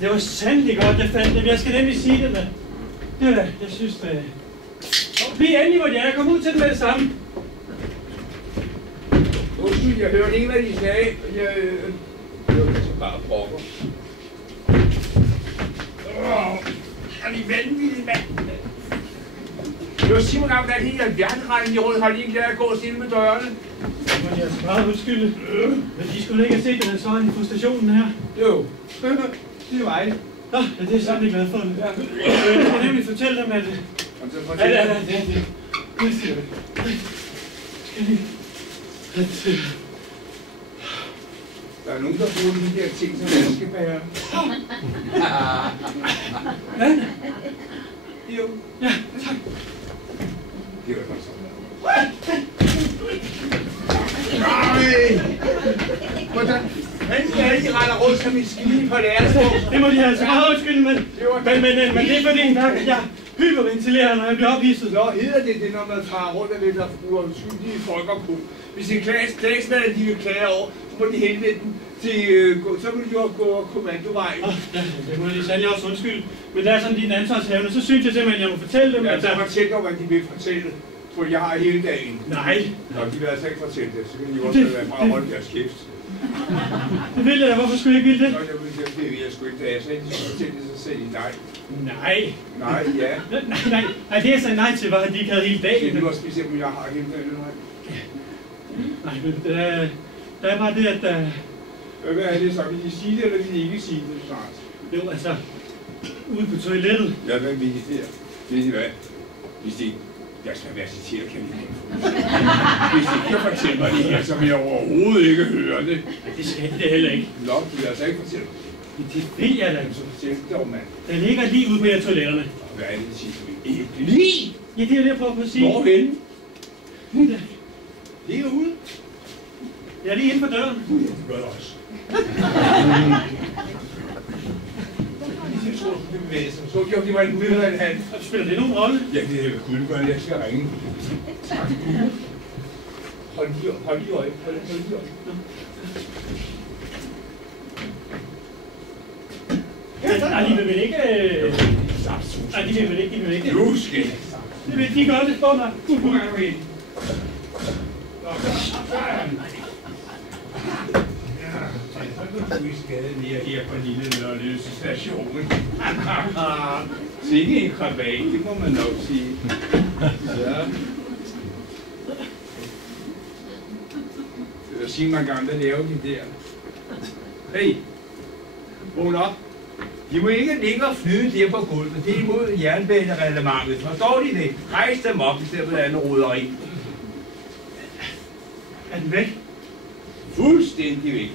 det var sandelig godt, jeg fandt det. Jeg skal nemlig sige det, men... Det var, jeg synes, det... Bliv endelig, hvor jeg kom ud til det med det samme. Undskyld, jeg hørte ikke, hvad de sagde. Jeg hørte så bare brokker. Er vi vanvittige, mand? Det var Simon gang, hvordan hele alverdenretten i råd har lige glædet at gå stille med dørene. Det må jeg så meget undskylde. Men de skulle ikke have set, at han så en på stationen her. Jo, det var jeg. Nå, ja, det er sandelig glad for. Jeg kan nemlig fortælle dem, at... Der er nogen, der bruger de der ting, som jeg skal bære. Hvad? Jo. Ja, tak. Det var godt sådan. Nej! Hvordan? Men alle de retter rundt som en skide på deres sprog. Det må de altså meget undskylde, men det er fordi, jeg hyperventilerer, når jeg bliver ophidset. Nå, hedder det, når man tager rundt af det, der bruger skyldige folk og kunne. Hvis en klagesmad, de vil klage over, så må de henvende den til, så vil de jo gå kommandovejen. Ja, det må de sandelig også undskylde. Men der er sådan dine ansvarshavne, så synes jeg simpelthen, jeg må fortælle dem. Ja, så fortæl dig, hvad de vil fortælle. For jeg har hele dagen. Nej. Nå, de vil altså ikke fortælle det, så kan de også være fra at holde deres kæft. Det vil jeg da, hvorfor skulle jeg ikke ville det? Nå, jeg vil jeg sgu ikke, da jeg sagde, de skulle fortælle det, så sagde de nej. Nej. Nej, ja. Nej, det jeg sagde nej til, var, at de ikke havde hele dagen. Det er også specielt, at jeg har hele dagen, nej. Nej, men der er bare det, at... Hvad er det så? Vil de sige det, eller vil de ikke sige det snart? Jo, altså... Ude på toilettet. Ja, hvad vil de der? Ved I hvad? Hvis de... Jeg skal være citeret, kan I ikke. Hvis de ikke kan fortælle mig det her, så vil jeg overhovedet ikke høre det. Ja, det skal det heller ikke. Nå, du vil altså ikke fortælle mig. Det vil jeg da. Så fortæl det dog, mand. Den ligger lige ude på jer toiletterne. Hvad er det, de siger? Ikke lige? Ja, det er det, jeg prøver på at sige. Hvorhenne? Lige ude? Jeg er lige inde på døren. Ja, det gør det også. Så gjorde de mig en udhør af en hand. Spiller det nogen rolle? Ja, det er kun godt, jeg skal ringe. Tak. Hold lige øje. Hold lige øje. Nej, de vil vel ikke... Nej, de vil vel ikke... Nu skal jeg. Det vil de gøre det for mig. Nu er du ind. Du er skadet mere her på Lille Nørløse station. Sikke en krabat, det må man nok sige. Ja. Jeg siger mig engang, hvad laver de der? Hey, vågn op. De må ikke ligge og flyde der på gulvet. Det er imod jernbanereglementet. Forstår de det? Rejs dem op, i stedet for andet roderi. Er den væk? Fuldstændig væk.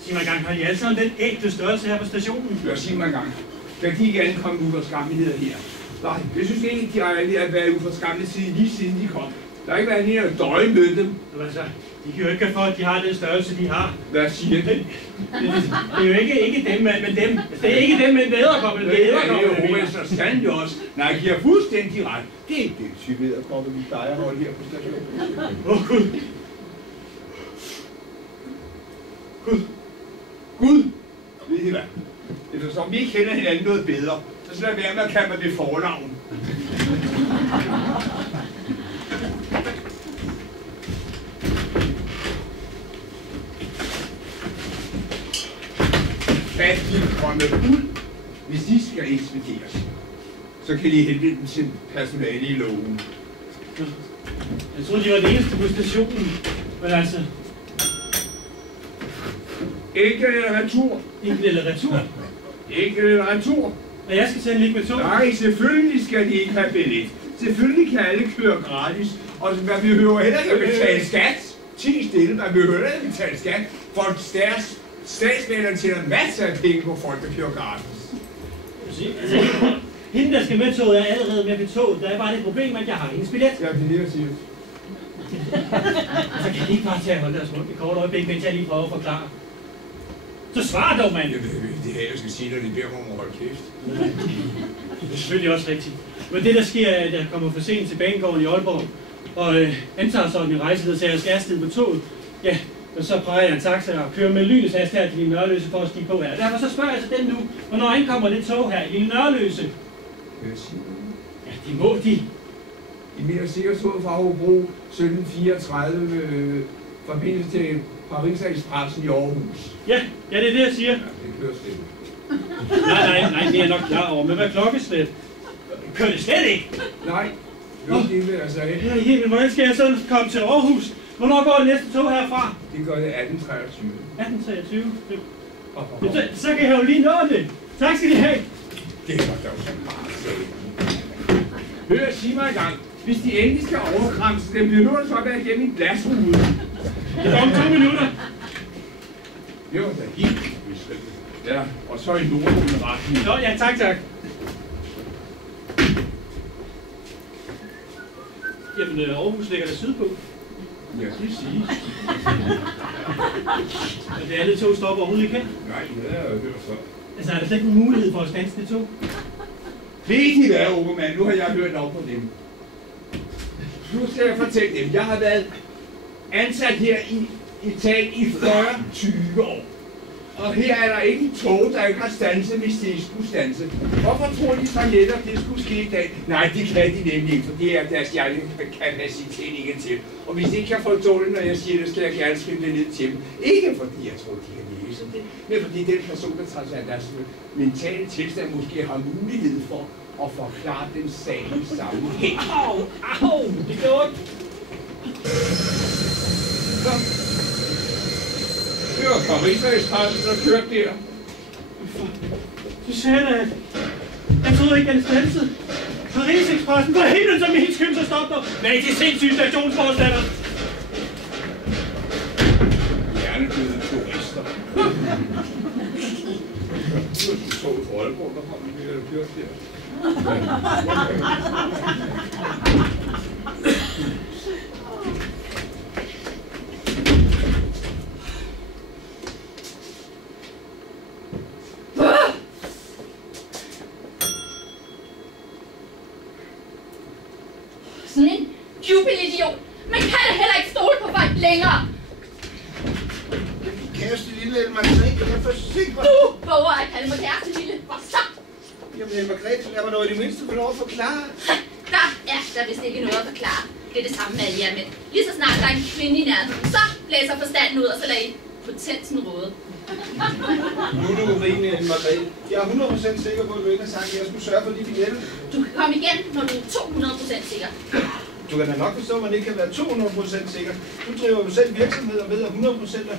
Sig mig engang, har I alle sammen den ægte størrelse her på stationen? Ja, sig mig engang. Kan de ikke alle komme uforskammeligheder her? Nej, jeg synes ikke, de har at være uforskammelige lige siden de kom. Der har ikke været en at døje med dem. Altså, de kan jo ikke for, at de har den størrelse, de har. Hvad siger det? Det er jo ikke dem, men dem. Det er ikke dem, men æderkoppen. Det er jo så sandelig også. Nej, jeg giver fuldstændig ret. Det er ikke den type æderkoppe, vi plejer at holde her på stationen. Åh, Gud. Gud! Ved I hvad? Eftersom vi ikke kender hinanden noget bedre, så skal jeg være med at kalde mig det fornavn. At de kommer ud, hvis de skal ekspederes, så kan de henvende dem til personale i loven. Jeg troede, de var det eneste på stationen, men altså... Enkelt eller retur? Enkelt eller retur? Enkelt eller retur? Og jeg skal tage en lig med tog? Nej, selvfølgelig skal de ikke have billet. Selvfølgelig kan alle køre gratis. Og man behøver heller ikke at betale skat. 10 stille, man behøver heller ikke at betale skat. For deres statsmænderne tjener masser af penge på folk, der kører gratis. Altså, hende, der skal med toget, er allerede med på toget. Der er bare det problem, at jeg har hendes billet. Ja, det er det, jeg siger. Så kan de ikke bare tage at holde deres mund i kort øjeblik, mens jeg lige prøver at forklare. Så svar dog, mand! Det her, jeg skal sige, når de beder mig om at holde kæft. Det er selvfølgelig også rigtigt. Men det, der sker, er, at jeg kommer for sent til banegården i Aalborg, og antager så min rejseleder, så jeg skal afsted på toget. Ja, Men så præger jeg en taxa og kører med lynets hast her til Lille Nørløse for at stige på her. Derfor så spørger jeg så den nu, hvornår ankommer det tog her i Lille Nørløse? Ja, de må de. I mener sikkert tog fra Hobro 1734 forbindelse til Paris Expressen i Aarhus. Ja, det er det, jeg siger. Ja, det kører slet. Nej, det er jeg nok klar over. Men hvad klokkeslæt? Kører det slet ikke? Nej, det vil jeg sige. Ja, men hvordan skal jeg så komme til Aarhus? Hvornår går det næste tog herfra? Det gør det 1823. 1823? Så kan jeg jo lige nå det. Tak skal I have. Det var dog så meget sagt. Hør, sig mig en gang. Hvis de endelig skal overkramse dem, bliver nu så være igennem en glasrude. Det er om 2 minutter. Det var da helt bestemt. Ja, og så i nordgående retning. Nå, ja, tak. Jamen, Aarhus ligger der sydpå. Ja, det siger. Og det andet tog stopper overhovedet ikke her. Nej, det har jeg hørt så. Altså, er der slet ikke nogen mulighed for at standse det tog? Ved I hvad, Obermann? Nu har jeg hørt nok på dem. Nu skal jeg fortælle dem. Jeg har været ansat her i Italien i 40-20 år. Og her er der ikke et tog, der ikke har standset, hvis det skulle standse. Hvorfor tror de så netop, det skulle ske i dag? Nej, det kan de nemlig ikke, for det er deres hjernekapacitet ikke til. Og hvis de ikke kan forstå det, når jeg siger det, skal jeg gerne skrive det ned til dem. Ikke fordi jeg tror, de kan læse det, men fordi den person, der tager sig af deres mentale tilstand, måske har mulighed for at forklare den sagens sammenhæng. Au, det gør ondt. Det var Paris Expressen, der kørte der. Du sagde da, at jeg troede ikke, den stansede. Paris Expressen, for helvede som min skyld, så stop dig. Hvad er de sindssyge stationsforstander? Hjernedøde turister. Du så et Aalborg, der kom en der kørte der. Sådan en jubelidiot. Man kan da heller ikke stole på folk længere. Kæreste lille Ellen Margrethe, jeg forsikrer. Du våger at kalde mig kæreste lille. Og så? Jamen Ellen Margrethe, lad mig noget i det mindste få lov at forklare. Der er vist ikke noget at forklare. Det er det samme med alle jer mænd. Lige så snart der er en kvinde i nærheden, så blæser forstanden ud, og så lader I potensen råde. Nu er du urimelig, Ellen Margrethe. Jeg er 100% sikker på, at du ikke har sagt, at jeg skulle sørge for de billetter. Du kan komme igen, når du er 200% sikker. Du kan da nok forstå, at man ikke kan være 200% sikker. Du driver jo selv virksomheder ved at 100% er 100%.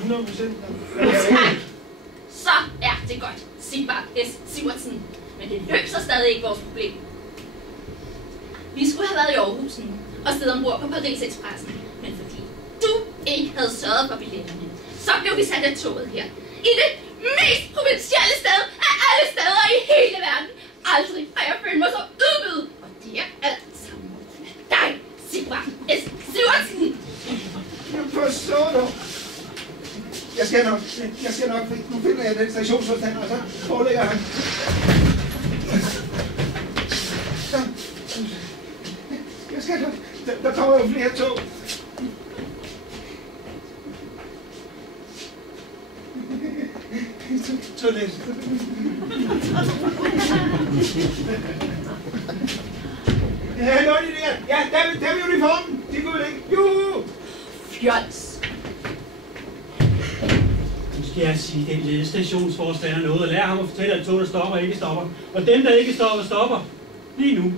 Så er det godt. Sigvard S. Sivertsen. Men det løser stadig ikke vores problem. Vi skulle have været i Aarhus og siddet ombord på Paris Expressen. Men fordi du ikke havde sørget for billetterne, så blev vi sat af toget her. I det mest provincielle sted af alle steder i hele verden. Aldrig har jeg følt mig så ydmyget. Og det er alt sammen med dig, Sigvard S. Sivertsen. Forstå du. Jeg skal nok. Nu finder jeg den stationsforstander, og så forelægger han. Jeg skal nok. Der kommer jo flere tog. Toilet. Ja, nå de der. Ja, der er uniformen. De går ikke. Juhu! Fjols. Nu skal jeg sige, den lille stationsforstander noget og lære ham at fortælle, at tog, der stopper og ikke stopper. Og dem, der ikke stopper, stopper. Lige nu,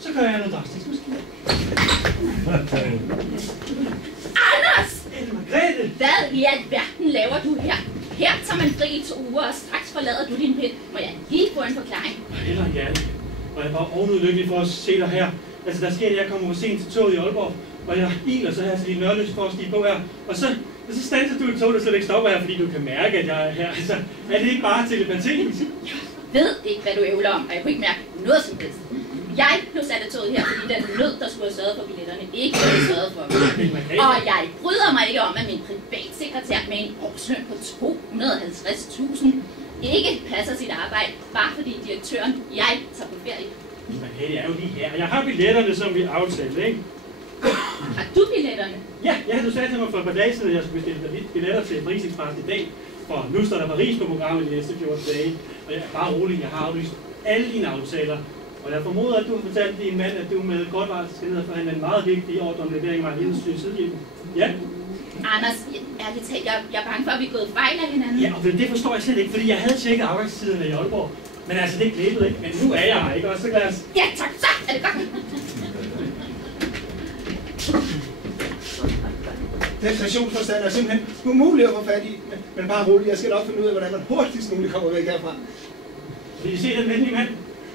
så gør jeg noget drastisk. Anders! Ellen Margrethe! Hvad i alverden laver du her? Her tager man fri i 2 uger, og straks forlader du din pind. Må jeg lige få en forklaring? Heller gerne. Og jeg er bare ovenud for at se dig her. Altså, der sker det, at jeg kommer for sent til toget i Aalborg, og jeg iler så her til Lille Nørløse for at stige på her. Og så standser du et tog, der slet ikke stopper her, fordi du kan mærke, at jeg er her. Altså, er det ikke bare telepati? Jeg ved ikke, hvad du ævler om, og jeg kunne ikke mærke noget som helst. Jeg blev sat af toget her, fordi den nød, der skulle have sørget for billetterne, ikke blev sørget for mig. Og jeg bryder mig ikke om, at min privatsekretær med en årsløn på 250.000 ikke passer sit arbejde, bare fordi direktøren, jeg tager på ferie. Men hey, jeg er jo lige her. Jeg har billetterne, som vi aftalte, ikke? Har du billetterne? Ja, du sagde til mig for et par dage siden, at jeg skulle bestille billetter til Paris Express i dag. For nu står der Paris på programmet de næste 14 dage. Og jeg er bare rolig, jeg har aflyst alle dine aftaler. Og jeg formoder, at du har fortalt din mand, at du med godt varsel skal ned og forhandle en meget vigtig ordre om levering af hendes siddehjælpen. Ja? Anders, ærligt talt, jeg er bange for, at vi er gået fejl af hinanden. Ja, og det forstår jeg slet ikke, fordi jeg havde tjekket arbejdstiderne i Aalborg. Men altså, det glippede ikke. Men nu er jeg her, ikke? Og så glas. Ja, tak, så er det godt. Den stationsforstand er simpelthen umulig at få fat i. Men bare roligt, jeg skal nok finde ud af, hvordan man hurtigst muligt kommer væk herfra. Vil I se den venlige mand?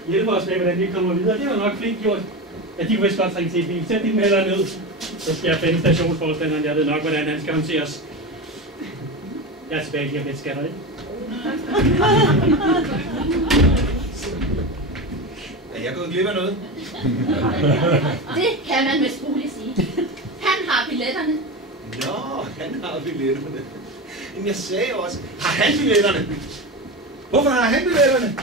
Hjælper os med, hvordan vi kommer videre. Det var nok flink gjort. Ja, de kunne vist godt trænge til et bil. Sæt din melder ned. Så skal jeg finde stationsforstanderen. Jeg ved nok, hvordan han skal håndteres. Jeg er tilbage lige om lidt, skal der ikke? Er jeg gået glip af noget? Det kan man vist roligt sige. Han har billetterne. Nå, han har billetterne. Men jeg sagde også, har han billetterne? Hvorfor har han billetterne?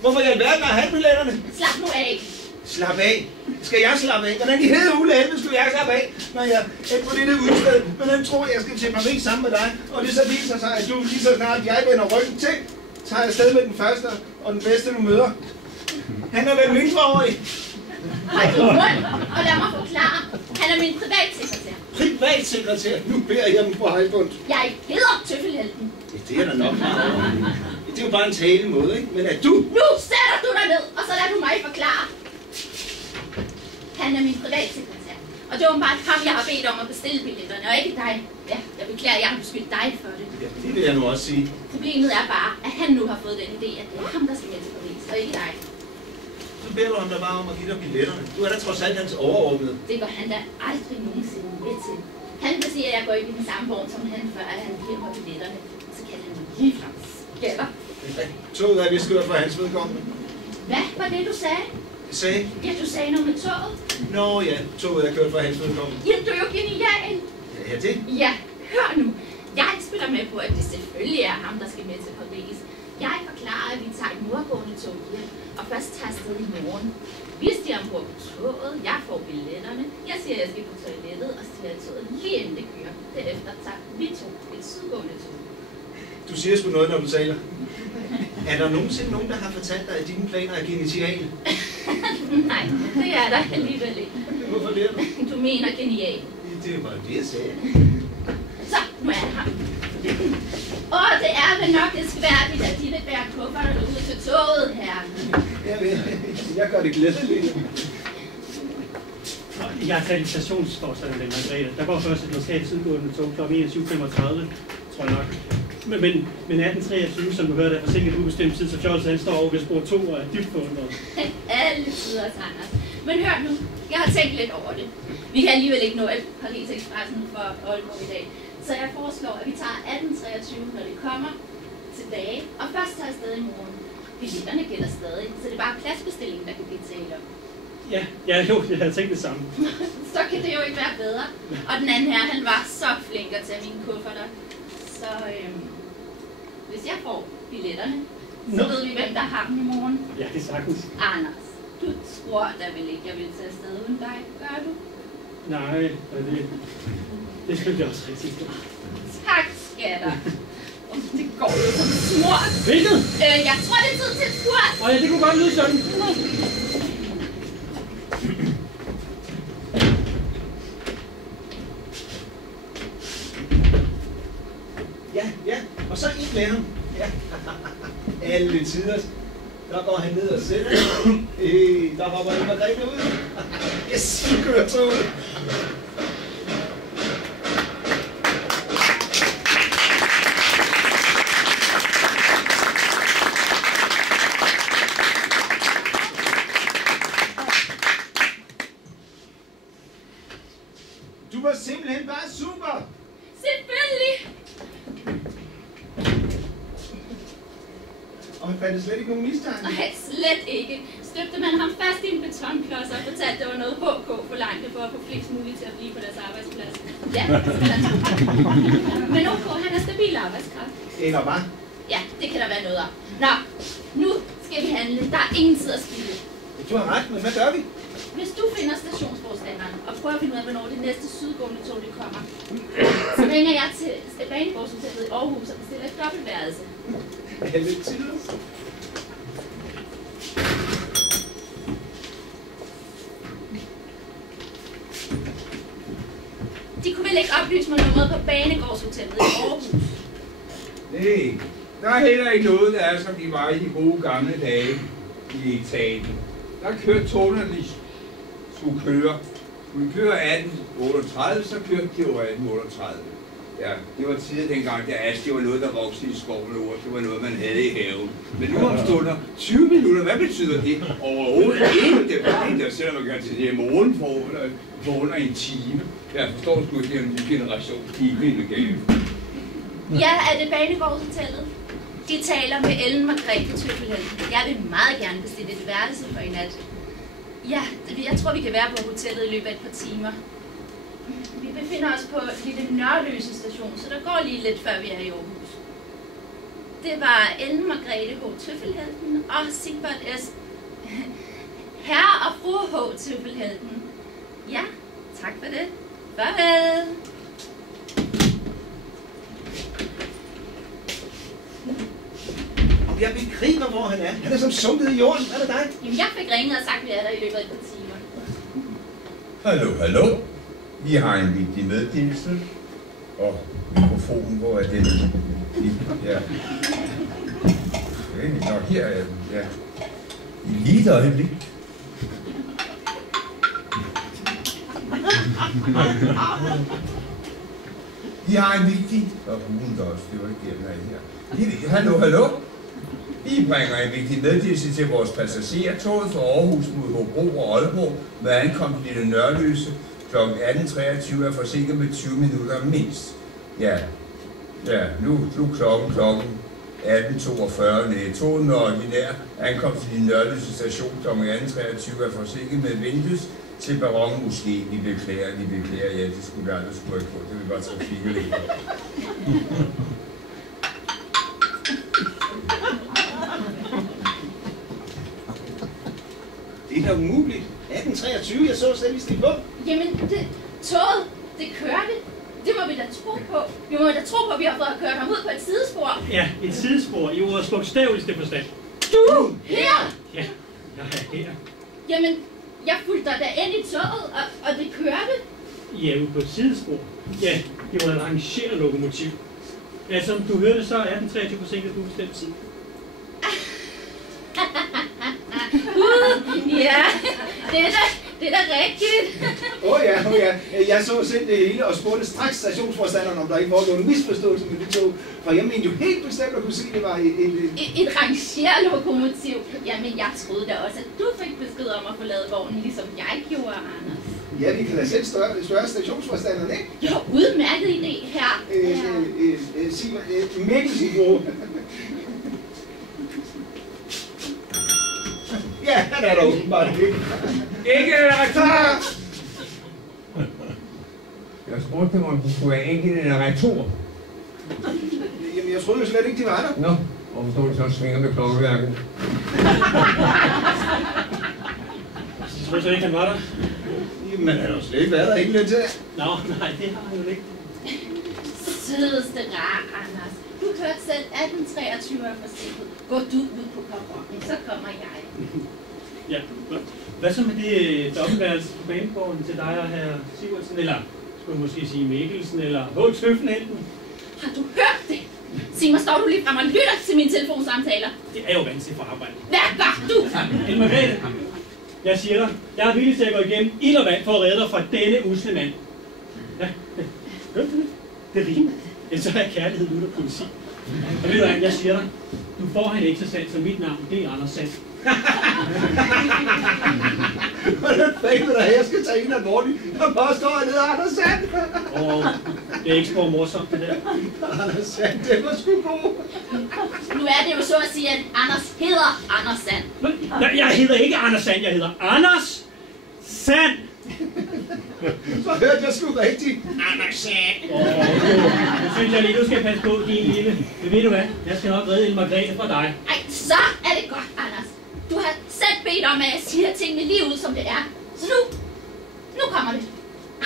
Hvorfor i alverden har han billetterne? Slap nu af. Slap af. Skal jeg slappe af? Hvordan i hede ulehelvede skulle jeg slappe af, når jeg er på dette udsted? Men den tror jeg skal til Paris sammen med dig. Og det så viser sig, at du lige så snart jeg vender ryggen til, tager jeg afsted med den første og den bedste du møder. Han er vel mindreårig. Hold din mund, og lad mig forklare. Han er min privatsekretær. Privatsekretær? Nu beder jeg dem på højbund. Jeg hedder Tøffelhelten. Ja, det er da nok. Det er jo bare en talemåde, ikke? Men at du... Nu sætter du dig ned, og så lader du mig forklare. Han er min privatsekretær. Og det er åbenbart ham, jeg har bedt om at bestille billetterne, og ikke dig. Ja, jeg beklager, jeg har beskyldt dig for det. Ja, det vil jeg nu også sige. Problemet er bare, at han nu har fået den idé, at det er ham, der skal med til Paris, og ikke dig. Så beder du ham da bare om at give dig billetterne. Du er da trods alt hans overordnede. Det går han da aldrig nogensinde med til. Han vil sige, at jeg går ikke i den samme vogn som han, før at han giver mig billetterne. Så kan han ligefrem skatter. Toget er vist kørt for hans vedkommende. Hvad var det, du sagde? Jeg sagde? Ja, du sagde noget med toget. Nå ja, toget er kørt for hans vedkommende. Jamen, du er jo genial. Ja, det? Ja, hør nu. Jeg spiller med på, at det selvfølgelig er ham, der skal med til Paris. Jeg forklarer, at vi tager et nordgående tog hjem, og først tager afsted i morgen. Vi stiger ombord på toget, jeg får billetterne, jeg siger, at jeg skal på toilettet, og stiger toget lige inden det kører. Derefter tager vi to et sydgående tog. Du siger sgu noget, når du taler. Er der nogensinde nogen, der har fortalt dig, at dine planer er geniale? Nej, det er der alligevel ikke. Hvorfor det? Du mener genial. Det var det, jeg sagde. Så, nu er jeg her. Det er vel nok det sværdigt, at de vil bære kufferterne ud til toget her. Jeg gør det glædeligt. Jeg har talt i stationsforstanderen den Margrethe. Der går først et lokalt sydgående tog kl. 21.35, tror jeg nok. Men 18.23, som du hørte, er forsinket ubestemt tid, så Fjolsen han står over ved spor 2 og er dybt forundret. Alle tider, Anders. Men hør nu, jeg har tænkt lidt over det. Vi kan alligevel ikke nå Paris Expressen for Aalborg i dag. Så jeg foreslår, at vi tager 18.23, når det kommer tilbage, og først tager afsted i morgen. Billetterne gælder stadig, så det er bare pladsbestillingen, der kan blive talt om. Ja, jo, jeg havde tænkt det samme. Så kan det jo ikke være bedre. Og den anden her, han var så flink at tage mine kufferter. Så hvis jeg får billetterne, så ved vi, hvem der har dem i morgen. Ja, det er sagtens. Anders, du tror da vel ikke, jeg vil tage afsted uden dig, gør du? Nej, det skulle jeg også rigtig stå. Tak, skatter. Det går jo som smurt. Hvilket? Jeg tror, det er tid til et spurt. Ja, det kunne godt lyde sådan. Ja, og så ind med ham. Ja, alle tider. Der går han ned og sætter. Der hopper en Margrethe ud. Yes, nu kører toget. Du var simpelthen bare super. Selvfølgelig. Og han fandt slet ikke nogen mistanke. Nej, slet ikke. Støbte man ham fast i en betonklods og fortalte, at det var noget HK forlangte for at få flest muligt til at blive på deres arbejdsplads. Ja, men OK, han er stabil arbejdskraft. Eller hvad? Ja, det kan der være noget om. Nå, nu skal vi handle. Der er ingen tid at spille. Du har ret, men hvad gør vi? Hvis du finder stationsforstanderen og prøver at finde ud af, hvornår det næste sydgående tog det kommer, så ringer jeg til Banegårdshotellet i Aarhus og bestiller et dobbeltværelse. Alle tider. De kunne vel ikke oplyse mig nummeret på Banegårdshotellet i Aarhus? Nej, der er heller ikke noget, der er som de var i de gode gamle dage i Italien. Der kørte togene, de skulle køre. Skulle de køre 1838, så kørte de over 1838. Ja, det var tider dengang, da det var noget, der voksede i skoven over. Det var noget, man havde i haven. Men nu om stunder, 20 minutter, hvad betyder det? Overhovedet ikke. Det var ikke der, selvom man kan til det morgen for under en time. Jeg forstår sgu ikke, at det er en generation, de ikke vil gave. Ja, er det Banegårdshotellet? De taler med Ellen Margrethe Tøffelhelten. Jeg vil meget gerne bestille et værelse for i nat. Ja, jeg tror, vi kan være på hotellet i løbet af et par timer. Vi befinder os på Lille Nørløse station, så der går lige lidt, før vi er i Aarhus. Det var Ellen Margrethe H. Tøffelhelten og Sigvard S. Herre og fru H. Tøffelhelten. Ja, tak for det. Farvel! Jeg begriber, hvor han er. Han er som sunket i jorden. Er det dig? Jamen, jeg fik ringet og sagt, at vi er der i løbet af et par timer. Hallo, hallo. Vi har en vigtig meddelelse. Og mikrofonen, hvor er den? Ja. Nå, her er den, ja. I lige et øjeblik. Vi har en vigtig... Og hun der også, det var ikke her. Hallo, hallo. Vi bringer en vigtig meddelelse til vores passagerer. Toget fra Aarhus mod Hobro og Aalborg med ankomst i Lille Nørløse kl. 18.23 er forsinket med 20 minutter mindst. Ja, nu klokken 18.42. Toget med ordinær ankomst til Lille Nørløse station kl. 18.23 er forsinket med ventes til perronen måske. Vi beklager, ja, det skulle vi aldrig skulle ikke på. Det vil bare trafikke lidt. Det er da umuligt. 1823, jeg så slet ikke på. Jamen, toget, det kørte. Det må vi da tro på. Vi må da tro på, at vi har fået kørt ham ud på et sidespor. Ja, et sidespor i ordets bogstaveligste forstand. Du! Her! Ja, jeg er her. Jamen, jeg fulgte dig da ind i toget, og det kørte. Ja, ude på et sidespor. Ja, det var et rangeret lokomotiv. Ja, som du hørte, så er 1823 forsinket på bestemt tid. Ja, det er da rigtigt. Åh ja. Jeg så selv det hele og spurgte straks stationsforstanderen, om der ikke var nogen misforståelse med det tog. For jeg mente jo helt bestemt at kunne se, at det var et rangeret lokomotiv. Jamen, jeg troede da også, at du fik besked om at forlade vognen, ligesom jeg gjorde, Anders. Ja, vi kan da selv spørge stationsforstanderen, ikke? Jo, udmærket idé her. Mikkelsen, bro. Ja, han er der åbenbart ikke. Ikke retur! Jeg spurgte dem, om de skulle have enkelt eller retur. Jamen, jeg troede jo slet ikke, de var der. Nå, hvorfor står de så svinger med klokkeværket? Jeg tror så ikke, han var der. Jamen, han har jo slet ikke været der helt til. Nå, nej, det har han jo ikke. Sødeste rar, Anders. Du kørte selv 1823 år forsinket. Gå du ud på perronen, så kommer jeg. Ja, hvad så med det dobbeltværelse på banegården til dig og herr Sigurdsen, eller skulle jeg måske sige Mikkelsen, eller H. Tøffelhelten? Har du hørt det? Sig mig, står du lige frem og lytter til mine telefonsamtaler? Det er jo vanskeligt for arbejde. Hvad gør du? Ellen Margrethe, jeg siger dig, jeg er villig til at gå igennem ild og vand for at redde dig fra denne usle mand. Ja, hørte du det? Det rimer. Ellers så er kærlighed uden politi. Og ved du hvad, jeg siger dig, du får han ikke så sandt som mit navn, det er Anders Sand. Hvordan fanden er det, jeg skal tage en alvorligt? Der påstår, at det er Anders Sand. Det er ikke så morsomt, det der. Anders Sand, det var sgu god. Nu er det jo så at sige, at Anders hedder Anders Sand. Jeg hedder ikke Anders Sand, jeg hedder Anders Sand. Så hørte jeg sgu rigtigt. Anders Sand. Nu synes jeg lige, du skal passe på, din lille. Men ved du hvad? Jeg skal nok redde Ellen Margrethe fra dig. Ej, så er det godt, Anders. Du har selv bedt om, at jeg siger tingene lige ud, som det er. Så Så nu kommer det.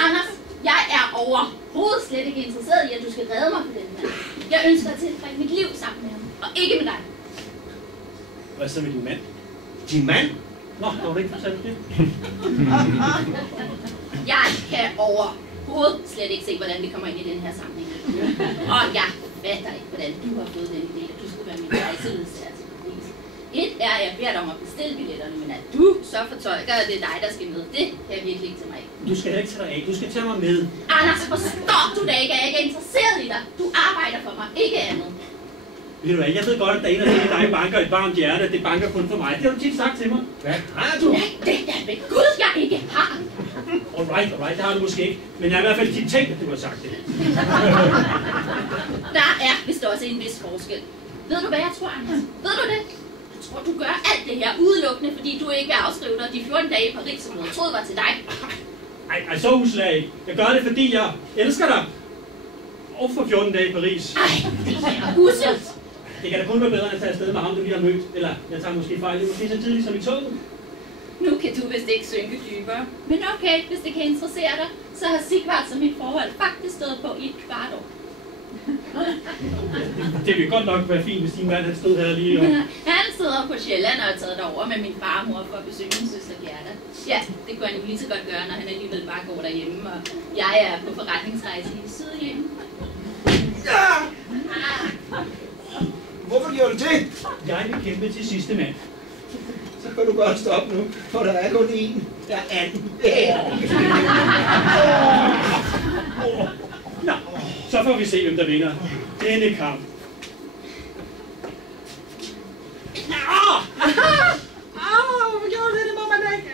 Anders, jeg er overhovedet slet ikke interesseret i, at du skal redde mig på den her. Jeg ønsker at tilbringe mit liv sammen med ham, og ikke med dig. Hvad så med din mand? Din mand? Nå, har du ikke fortalt det? Jeg kan overhovedet slet ikke se, hvordan vi kommer ind i den her sammenhæng. Og jeg fatter ikke, hvordan du har fået den idé, at du skulle være min rejseledsager til Paris. Et er, at jeg beder dig om at bestille billetterne, men at du så fortolker, at det er dig, der skal med, det kan jeg virkelig ikke til mig. Du skal ikke tage dig af, du skal tage mig med. Anders, forstår du da ikke, at jeg ikke er interesseret i dig? Du arbejder for mig, ikke andet. Ved du hvad, jeg ved godt, at der er en af de dig banker et varmt hjerte, at det banker kun for mig. Det har du tit sagt til mig. Hvad har du? Nej, det er ved Gud, jeg ikke har. Alright, det har du måske ikke. Men jeg har i hvert fald tit tænkt, at du har sagt det. Der er vist også en vis forskel. Ved du hvad jeg tror, Anders? Ved du det? Jeg tror, du gør alt det her udelukkende, fordi du ikke vil afskrive dig de 14 dage i Paris, som du havde troet var til dig. Ej, så uslag. Jeg gør det, fordi jeg elsker dig. Og for 14 dage i Paris. Ej, det er uselt. Det kan da kun være bedre, end at tage afsted med ham, du lige har mødt. Eller jeg tager måske fejl, det er måske så tidligt som i toget. Nu kan du vist ikke synke dybere. Men okay, hvis det kan interessere dig, så har Sigvard som mit forhold faktisk stået på i et kvart år. Det ville godt nok være fint, hvis din mand stod her lige og... Han sidder på Sjælland og har taget derover med min far og mor for at besøge min søster Gerda. Ja, det kunne han jo lige så godt gøre, når han alligevel bare går derhjemme, og jeg er på forretningsrejse i Sydhjem. Ja! Hvorfor gjorde du det? Jeg vil kæmpe til sidste mand. Så kan du godt stoppe nu, for der er kun én. Der er anden. Nå, så får vi se, hvem der vinder denne kamp. Hvad gjorde det? Det må man ikke.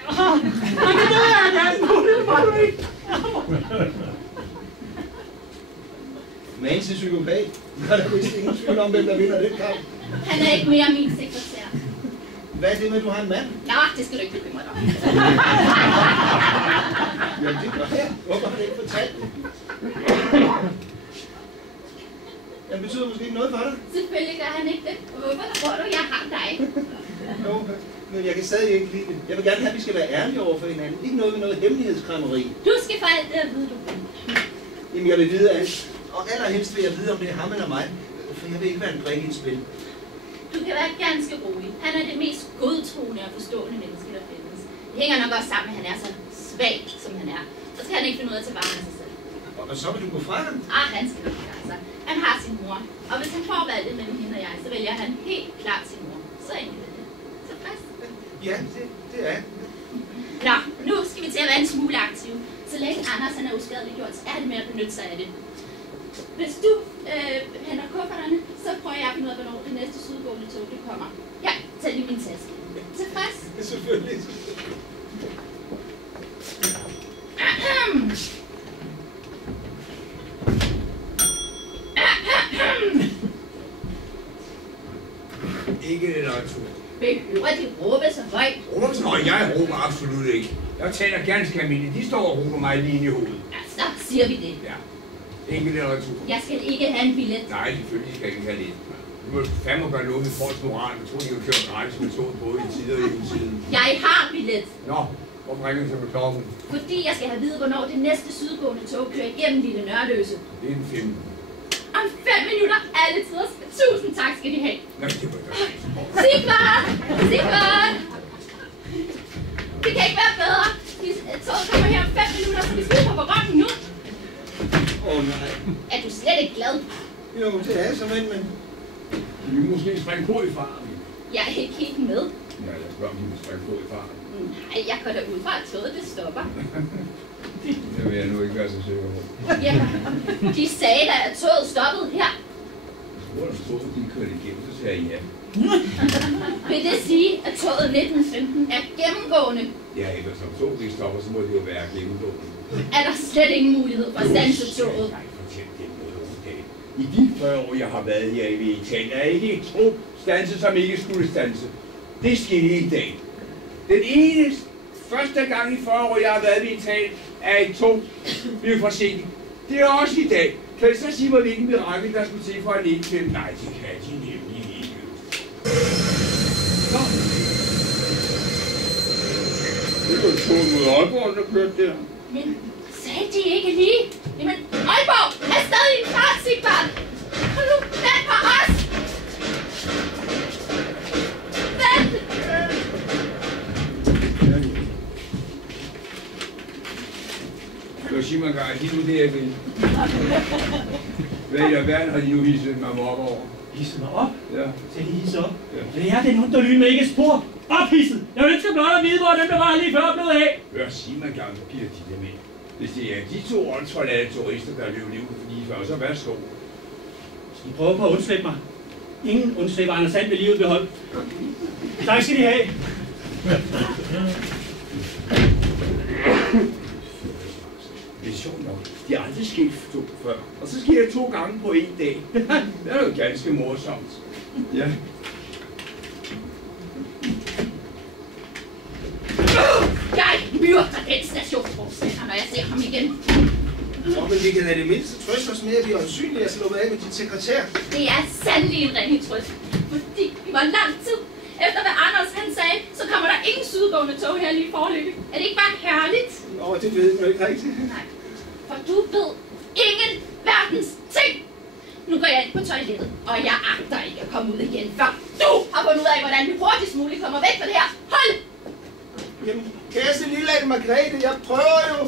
Man kan dø af det. Det må du ikke. Man til psykopat. Der er vist ingen tvivl om, hvem der vinder den kamp. Han er ikke mere min sekretær. Hvad er det med, at du har en mand? Nå, det skal du ikke bekymre dig om. Jamen, det gør her. Hvorfor har du ikke fortalt det? Den betyder måske ikke noget for dig. Selvfølgelig gør han ikke det. Hvorfor tror du, jeg har dig? Jo, men jeg kan stadig ikke lide det. Jeg vil gerne have, at vi skal være ærlige over for hinanden. Ikke noget med noget hemmelighedskræmmeri. Du skal få alt det at vide, du vil. Jamen, jeg vil vide alt. Og allerhelst vil jeg vide, om det er ham eller mig. For jeg vil ikke være en brik i et spil. Du kan være ganske rolig. Han er det mest godtroende og forstående menneske, der findes. Det hænger nok også sammen med, at han er så svag, som han er. Så skal han ikke finde ud af at tage vare af sig selv. Og så vil du gå fra ham? Han skal nok klare sig. Han har sin mor. Og hvis han får valget mellem hende og jeg, så vælger han helt klart sin mor. Så enkelt er det. Så frisk. Ja, det er. Nå, nu skal vi til at være en smule aktiv. Så længe Anders han er uskadeliggjort, så er det med at benytte sig af det. Hvis du henter kufferterne, så prøver jeg at finde ud af, hvornår det næste sydgående tog det kommer. Ja, tag lige min taske. Tilfreds? Selvfølgelig. Ikke litteratur. Behøver de råbe så højt? Nå, jeg råber absolut ikke. Jeg taler ganske almindeligt. De står og råber mig lige ind i hovedet. Ja, så siger vi det. Ja. Ikke litteratur. Jeg skal ikke have en billet. Nej, selvfølgelig skal jeg ikke have det. Du må fandme gøre noget med folks moral. Jeg tror, de kan køre gratis med tog både i tider og i utiden. Jeg har billet. Nå, hvorfor ringer du så med klokken? Fordi jeg skal have at vide, hvornår det næste sydgående tog kører igennem Lille Nørløse. Det er en 5. Om 5 minutter alle tider. Tusind tak skal de have. Nå, det var godt. Sigvard! Sigvard! Det kan ikke være bedre. Toget kommer her om 5 minutter, så vi skal på perronen nu. Nej. Er du slet ikke glad? Jo, det er så, men... Vi må måske springe på i faren. Jeg er ikke helt med. Ja, jeg spørger, om vi må springe på i faren. Nej, jeg går da ud fra, at toget det stopper. Det vil jeg nu ikke være så sikker på. Ja, de sagde da, at toget stoppede her. Hvor der stod, de kørte igennem, så sagde jeg ja. Vil det sige, at toget 1915 er gennemgående? Ja, eftersom toget ikke stopper, så må det jo være gennemgående. Er der slet ingen mulighed for at standse toget? Nej, fortæl den noget om det. I de 40 år, jeg har været her i Italien, er ikke to stanse, som ikke skulle stanse. Det skete i dag. Den eneste første gang i 40 år, jeg har været i Italien, er et tog blevet forsinket. Det er også i dag. Kan I så sige mig, hvilken mirakel, der skulle til for en ikke? Nej, det kan de nemlig ikke. Så. Det er jo toget mod Aalborg, der kørte der. Men sagde de ikke lige? Jamen, Aalborg er stadig en fart, Sigvard! Kom nu, vent på os! Vent! Så sig mig engang, de nu der igen. Hvad i alverden har de nu hisset mig op over? Hisset mig op? Ja. Skal de hisse op? Ja. Det er den hund, der lyner med ikke spor. Ophisset! Jeg ønsker blot at vide, hvor den bevarer lige før blevet af. Hør, sig mig engang, hvad bliver de der med? Hvis det er de to åndsforladte turister, der løber liv lige før, så værsgo. Skal I prøve på at undslippe mig? Ingen undslipper Anders Sand ved livet beholdt. Tak skal de have. Det er sjovt nok. De har aldrig sket før. Og så sker det 2 gange på en dag. Det er jo ganske morsomt. Ja. Jeg myrder den stationsforstander, når jeg ser ham igen. Men vi kan da det mindste trøste os med, at vi er øjensynlige at sluppe af med dit sekretær. Det er sandelig en ringe trøst, fordi vi var lang tid. Efter hvad Anders han sagde, så kommer der ingen sydgående tog her lige forløbig. Er det ikke bare herligt? Nå, det ved jeg ikke rigtigt. Nej, for du ved ingen verdens ting. Nu går jeg ind på toilettet, og jeg agter ikke at komme ud igen, før du har fundet ud af, hvordan vi hurtigst muligt kommer væk fra det her. Hold! Jamen, kæreste lille Margrethe, jeg prøver jo.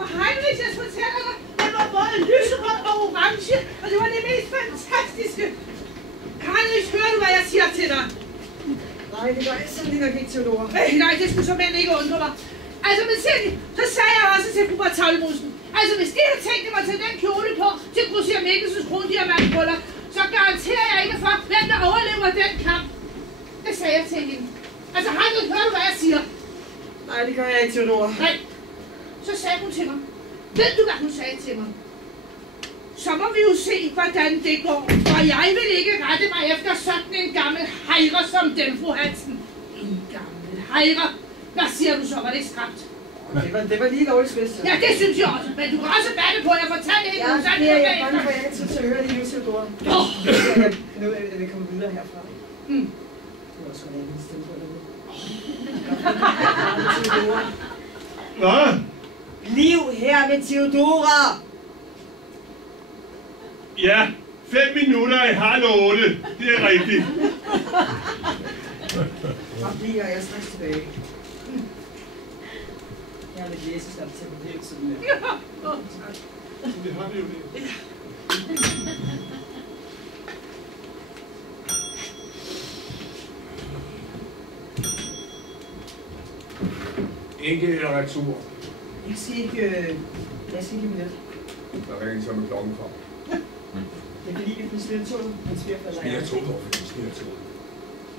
Og Heinrich, jeg fortæller dig, den var både lyserød og orange, og det var det mest fantastiske. Heinrich, hører du, hvad jeg siger til dig? Nej, det gør jeg simpelthen nok ikke, Theodora. Nej, det skulle simpelthen ikke undre mig. Altså, men Cindy, så sagde jeg også til fru Bartolmusen, altså hvis de havde tænkt mig at tage den kjole på til Grosser Mikkelsens krondiamantbryllup, så garanterer jeg ikke for, hvem der overlever den kamp. Det sagde jeg til hende. Altså, Heinrich, hører du, hvad jeg siger? Nej, det gør jeg ikke, Theodora. Nej. Så sagde hun til mig. Ved du, hvad hun sagde til mig? Så må vi jo se, hvordan det går. For jeg vil ikke rette mig efter sådan en gammel hejre som dem, fru Hansen. En gammel hejre. Hvad siger du så? Var det skræmt? Det var lige lovligt spids. Ja, det synes jeg også. Men du kan også batte på, at jeg fortalte hende. Ja, sådan det er jeg bagefter. bange for, at jeg ikke har tid til at høre det nu, Theodora. Nu er vi kommet videre herfra. Det var også godt, at jeg stemme på det. Theodora. Hvad? Liv her med Theodora! Ja, 5 minutter i 7:30. Det er rigtigt. Så bliver jeg straks tilbage. Jeg har lidt læsestab til at helt sådan der. Det har vi jo det. Enkelt eller retur. Jeg skal ikke billet. Der ringer så med klokken fra. Det er fordi, vi får spillet toget. Min svigerfælder Spiller toget over, fordi vi spiller toget.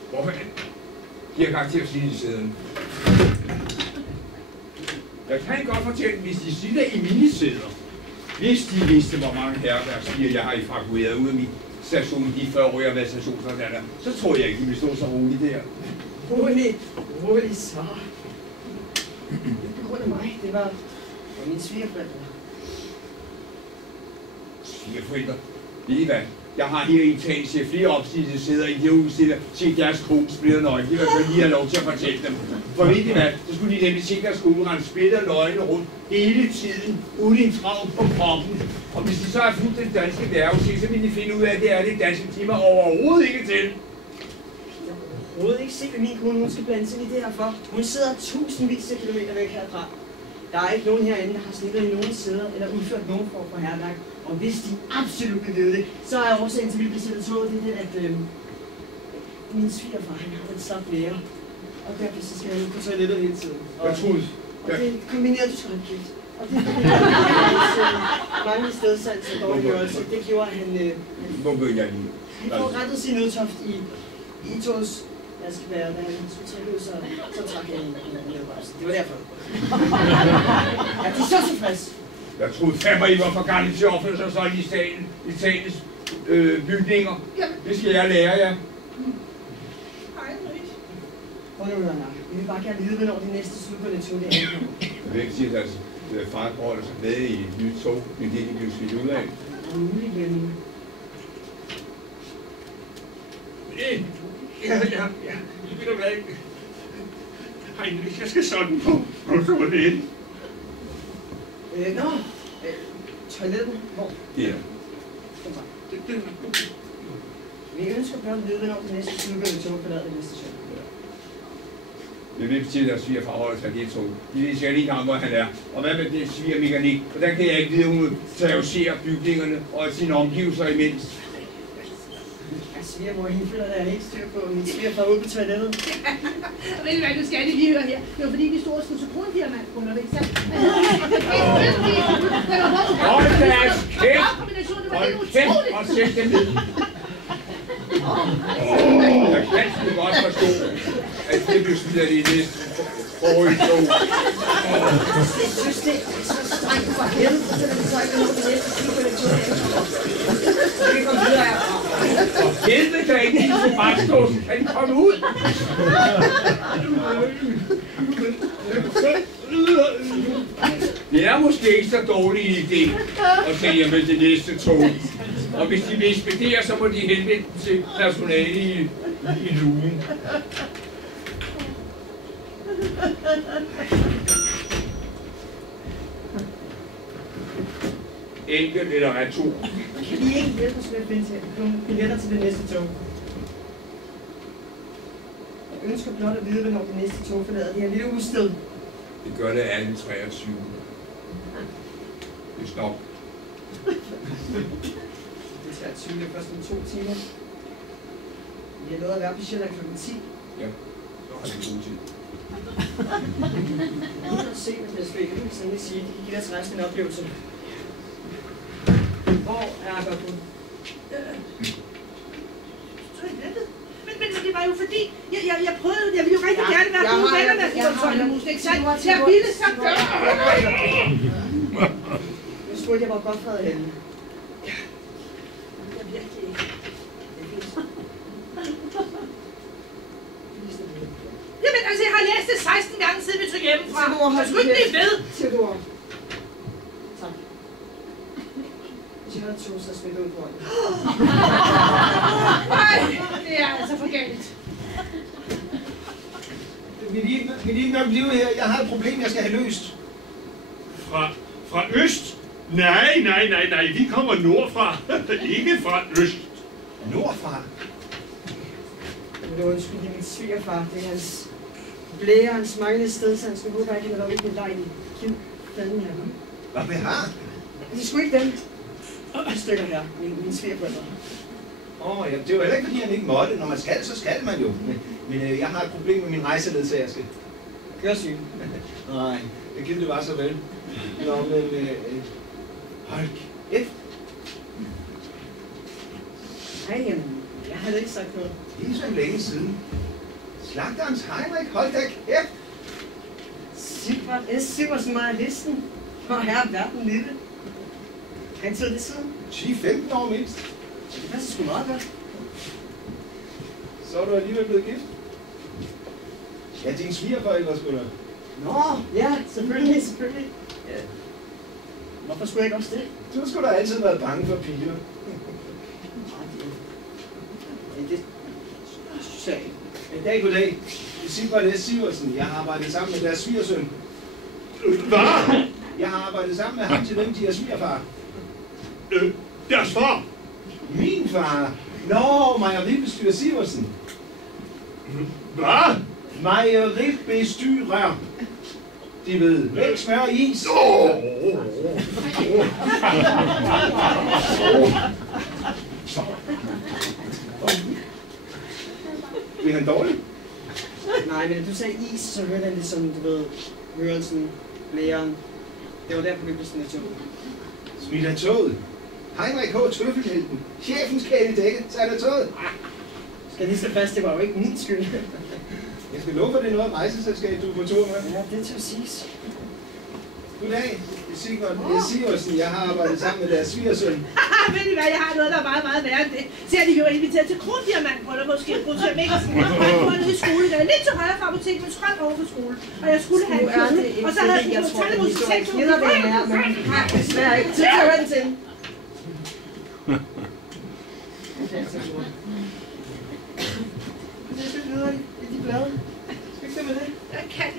Hvorfor? Giver karakter til i sæden. Jeg kan godt fortælle, hvis de sitter i mine sæder, hvis de vidste, hvor mange herværksbier jeg har evakueret ud af min station, de 40 år, jeg har været stationsforstander, så tror jeg ikke, de vil stå så roligt der. Rolig så. Det er på grund af mig. Det var min svigerforældre. Svigerforældre? Ved I hvad? Jeg har her i etage flere opstillede sæder i det udstiller, se deres kone splitter nøgne. Det vil jeg lige have lov til at fortælle dem. For ved I hvad? Så skulle de nemlig se deres kone rende splitter nøgne rundt hele tiden, uden en trav på kroppen. Og hvis de så har fulgt den danske værvelse, så vil de finde ud af, at det er det danske timer overhovedet ikke til. Jeg har overhovedet ikke set, at min kone hun skal blande sig i det her for. Hun sidder tusindvis af kilometer væk herfra. Der er ikke nogen herinde, der har snittet i nogen sæder eller udført nogen form for hærværk. Og hvis de absolut vil vide det, så er årsagen til, at vi bliver sættet toget, det er den, at min svigerfar, han har en slap lære. Og derfor så skal han på toilettet hele tiden. Jeg troede. Og det er kombineret til skræmkigt. Og det er mange stedsans og dårlig hørelse. Det gjorde, at Hvor vil jeg lige? han får rettet sin udtoft i togets vaskebære, da han skulle trække ud, så trak jeg en nedrejse. Det var derfor. Ja, de er så tilfreds. Jeg troede fandme, I var for gamle til at opføre sig sådan i statens bygninger. Det skal jeg lære jer. Heinrich. Prøv nu, Nana. Vi vil bare gerne vide, hvornår de næste slutgående tog det ankommer. Jeg vil ikke sige, at deres far holder sig med i et nyt tog, men det de blev smidt ud af. Muligt, men... Ja. Ved du hvad? Heinrich, jeg skal sådan på toilettet. Toiletten? Hvor? Ja. Vi ønsker blot at vide, hvornår det næste cykelbøde tog forlader det næste station. Jeg vil til at sviger fra holdet sig det tog. De ved sikkert ikke, hvor han er. Og hvad med det svigermekanik? Hvordan kan jeg ikke vide, at hun terroriserer bygningerne og sine omgivelser imens? Svigermor, hende føler der helt styr på. Min svigerfar ude på toilettet. Og ved du hvad, du skal lige høre her. Det var fordi, vi stod og skulle til krondiamantkunder, ikke sandt? Hold deres kæft! Hold kæft og sæt dem ned! Jeg kan sgu godt forstå, at det blev smidt i næste forrige tog. Jeg synes, det er så strengt for helvede, så vi så ikke noget til næste cykelbøde tog. Så vi kommer videre herfra. For helvede kan ikke lige få magtståsen. Kan I komme ud? Det er måske ikke så dårlig idé at tage med det næste tog. Og hvis de vil ekspedere, så må de henvende til personale i lugen. Enkelt eller retur. Kan I ikke hjælpe os med at finde nogle billetter til det næste tog? Jeg ønsker blot at vide, hvornår det næste tog forlader det her lille udsted. Det gør det 1823. Det stop. Det er 23, det er først om 2 timer. Vi har lovet at være på Sjælland kl. 10. Ja, så har vi god tid. Nu kan du se, hvad det er spændende, så jeg vil sige, at de kan give deres resten en oplevelse. Hvor er Agapo? Toilettet? Men det var jo fordi, jeg prøvede, jeg ville jo rigtig gerne være gode venner med Toiletmus, ikke sandt? Jeg ville så gøre. Nu spurgte jeg, hvor Godfred er henne. Jeg virkelig ikke. Jamen altså, jeg har læst det 16 gange siden vi tog hjemmefra. Jeg skulle ikke blive ved. Theodor. Tak. Jeg har to, så spiller ud på det. Nej, det er altså for galt. Vil I ikke nok blive her? Jeg har et problem, jeg skal have løst. Fra øst? Nej. Vi kommer nordfra. Ikke fra øst. Nordfra? Det var undskyld, det er min svigerfar. Det er hans blære, hans manglende sted, så han skal håbe, at jeg kan være ude med dig i Kim. Fanden her. Hvad vil har? Det er sgu ikke dem. De stykker her, mine svigerforældre. Ja, det er jo heller ikke, fordi han ikke måtte. Når man skal, så skal man jo. Men jeg har et problem med min rejseledsagerske. Gør syg. Nej, jeg gider det bare så vel. Nå, men... hold kæft. Nej, jamen, jeg havde ikke sagt noget. Det er så længe siden. Slagterens Heinrich, hold da kæft. Sigvard S. Sivertsen var listen. Og herre verden lille. Han tid det siden. 10-15 år mindst. Det passer sgu meget godt. Så er du alligevel blevet gift. Ja, dine svigerforældre skulle da. Nå, ja, selvfølgelig. Ja. Hvorfor skulle jeg ikke også det? Du skulle da altid været bange for piger. Det synes jeg ikke. En dag goddag. Det er Sigvard S. Sivertsen. Jeg har arbejdet sammen med deres svigersøn. Hvad? Jeg har arbejdet sammen med ham til dem, de er svigerfar. Deres far? Min far? Nå, mejeribestyrer Sivertsen. Hvad? Mejeribestyrer. De ved, mælk, smør og is. Bliver han dårlig? Nej, men du sagde is, så hørte han det som, du ved, hørelsen, blæren. Det var derfor, vi blev sådan et tog. Smidt af toget. Heinrich H. Tøffelhelten. Chefens kæde dækket. Så er der toget. Skal lige stå fast, det var jo ikke min skyld. Jeg skal love for, det er noget rejseselskab, du er på tur med. Ja, det er til at siges. Goddag. Det er Sigvard Sivertsen. Jeg har arbejdet sammen med deres svigersøn. Ved I hvad, jeg har noget, der er meget, meget værre end det. Så jeg lige var inviteret til krondiamantbryllup, måske Grusser Mikkelsen. Han var nede i skole, der er lidt til højre fra apoteket, men skræt over for skole. Og jeg skulle have en kjole, og så havde jeg fået tallemus til tekst. Jeg tror, det er, men jeg har desværre ikke til at høre den til. Det er så videre i de blade. Skal ikke se med det? Jeg kan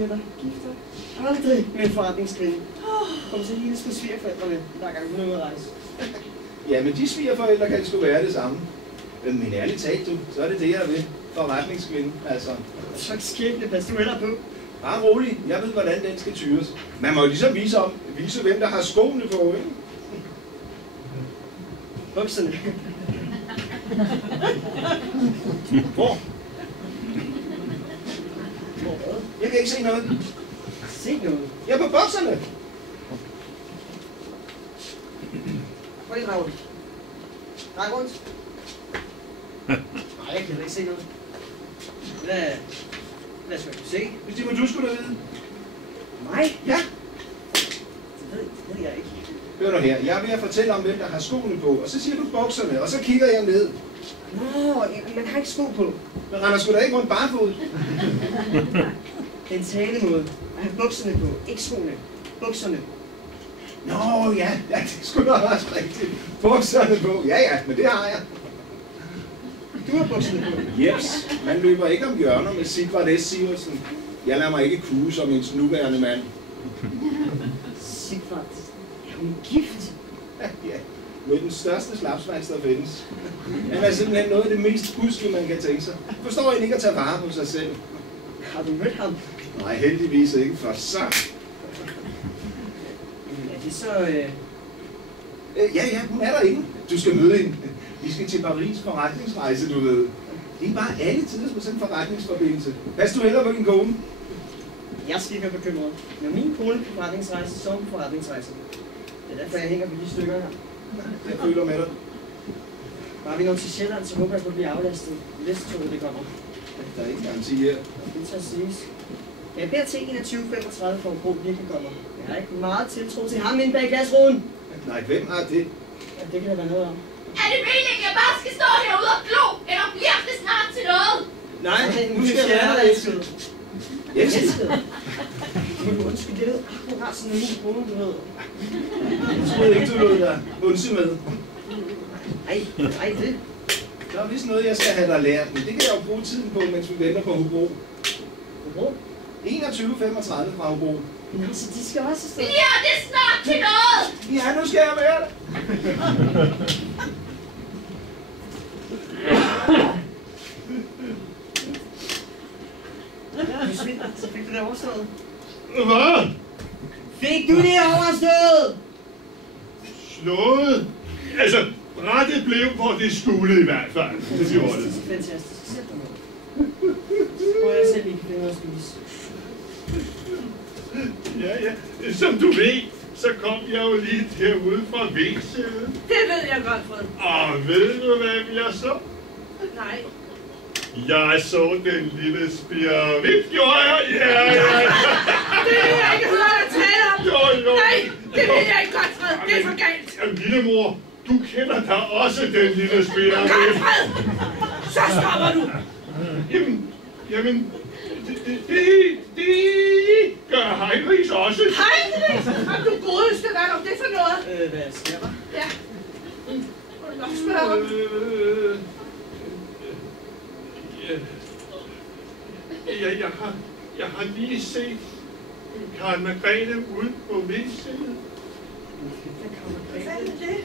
siger dig, gift dig aldrig med en forretningskvinde. Kom så hilse på svigerforældrene, hver gang hun er ude at rejse. Ja, men de svigerforældre kan sgu være det samme. Men ærligt talt, du, så er det det, jeg vil. Forretningskvinde, altså. Så skæbne, pas du heller på. Bare rolig, jeg ved, hvordan den skal tyres. Man må jo ligesom vise hvem der har skoene på, ikke? Bukserne. Hvor? Jeg kan ikke se noget. Se noget. Jeg er på bukserne. Prøv lige drage. Drej rundt. Nej, jeg kan ikke se noget. Hvad skal du se? Hvis det var du, skulle da vide. Mig? Ja. Det ved jeg ikke. Hør nu her, jeg er ved at fortælle om, hvem der har skoene på, og så siger du bukserne, og så kigger jeg ned. Nå, man har ikke sko på. Men render sgu da ikke rundt barefod. En talemåde. At have bukserne på, ikke skoene. Bukserne. Nå ja, det skulle da også rigtigt. Bukserne på, ja, men det har jeg. Du har bukserne på. Jeps, man løber ikke om hjørner med Sigvard S. Sivertsen. Jeg lader mig ikke kue som ens nuværende mand. Sigvard, er hun gift? Ja, med den største slapsvans, der findes. Han er simpelthen noget af det mest huske, man kan tænke sig. Forstår I ikke at tage vare på sig selv? Har du mødt ham? Nej, heldigvis ikke, for så. Er det så... Ja, hun er der ikke. Du skal møde hende. Vi skal til Paris forretningsrejse, du ved. Det er bare alle tider på sådan en forretningsforbindelse. Pas du heller på din kone? Jeg skal ikke være bekymret. Når min kone på forretningsrejse, så er hun på forretningsrejse. Det er derfor, jeg hænger på de stykker her. Jeg føler med dig. Bare vi når til Sjælland, så håber jeg på at blive aflastet. Næste tog, det kommer. Der er ikke garanti her. Det tager siges. Jeg beder til 21.35 for at Bro virkelig kommer. Jeg har ikke meget tiltro til ham inde bag glasruden. Nej, hvem har det? Ja, det kan der være noget om. Er det meningen, at jeg bare skal stå herude og glo, eller bliver det snart til noget? Nej, nu skal jeg være der, elskede. Elskede? Må du undskylde, det ved akkurat sådan en kone, du ved. Jeg troede ikke, du lød dig undskyld med. Nej, det. Der er vist noget, jeg skal have dig lært, men det kan jeg jo bruge tiden på, mens vi venter på Hobro. Hobro? 21.35 fra Hobro. Men altså, de skal også afsted. Bliver det snart til noget? Ja, nu skal jeg være der. Så fik du det overstået. Hvad? Fik du det overstået? Slået? Altså, rettet blev, hvor det skulle i hvert fald. Det gjorde det. Fantastisk. Sæt dig ned. Prøv jeg selv, vi kan finde noget at spise. Ja. Som du ved, så kom jeg jo lige derude fra V-sædet. Det ved jeg godt, Fred. Og ved du, hvem jeg så? Nej. Jeg så den lille spirvit, gjorde jeg? Ja. Det vil jeg ikke høre dig tale om. Jo. Nej, det vil jeg ikke godt, Fred. Det er for galt. Jamen, lille mor, du kender da også den lille spirvit. Godt, Fred. Så stopper du. Jamen, det gør Heinrich også. Heinrich? Om du godeste, hvad er det for noget? Hvad sker der? Ja. Må du nok spørge ham. Jeg har lige set Karen Margrethe ude på V-sædet. Hvad fanden er det?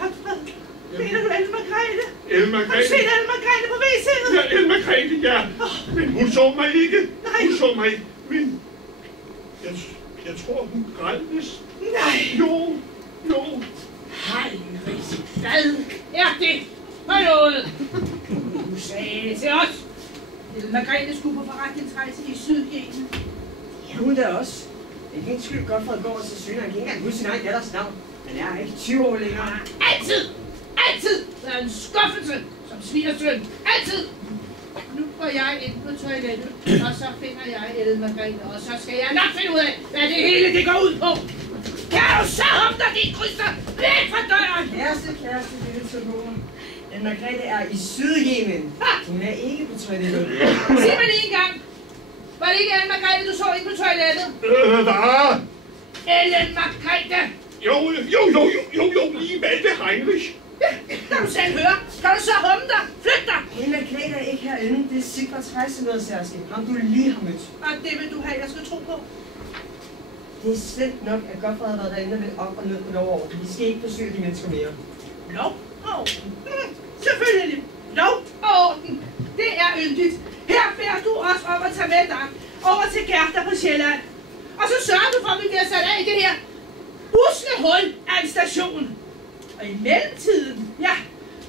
Godt, Fred. Mener du Ellen Margrethe? Ellen Margrethe? Har du set Ellen Margrethe på V-sædet? Ja, Ellen Margrethe, ja. Men hun så mig ikke. Nej. Hun så mig ikke. Men jeg tror, hun grældes. Nej. Jo. Heinrich, hvad er det for noget? Du sagde det til os. Ellen Margrethe skulle på forretningsrejse i Sydjemen. Ja, hun der også. Det er ikke skyld godt for at gå og så syne. Han kan ikke engang huske sin egen datters navn. Han er ikke 20 år længere. Altid været en skuffelse som svigersøn. Altid. Nu går jeg ind på toilettet, og så finder jeg Ellen Margrethe, og så skal jeg nok finde ud af, hvad det hele det går ud på. Kan du så om dig, din krydser? Væk fra døren! Kæreste, lille Tobora. Ellen Margrethe er i Sydjemen. Hun er ikke på toilettet. Sig mig lige en gang. Var det ikke Ellen Margrethe, du så ind på toilettet? Hvad? Ellen Margrethe! Jo, lige Malte Heinrich. Kan du selv høre? Kan du så humme dig? Flyt dig! Ellen Margrethe er ikke her herinde, det er Sigvards rejseledersærskab, ham du lige har mødt. Og det vil du have, jeg skal tro på. Det er slemt nok, at Godfred har været derinde og vil op og ned på lov og orden. Vi skal ikke besøge de mennesker mere. Lov og orden. Selvfølgelig. Lov og orden. Det er yndigt. Her beder du os om at tage med dig over til Gerda på Sjælland. Og så sørger du for, at vi bliver sat af i det her usle hul af en station. Og i mellemtiden, ja,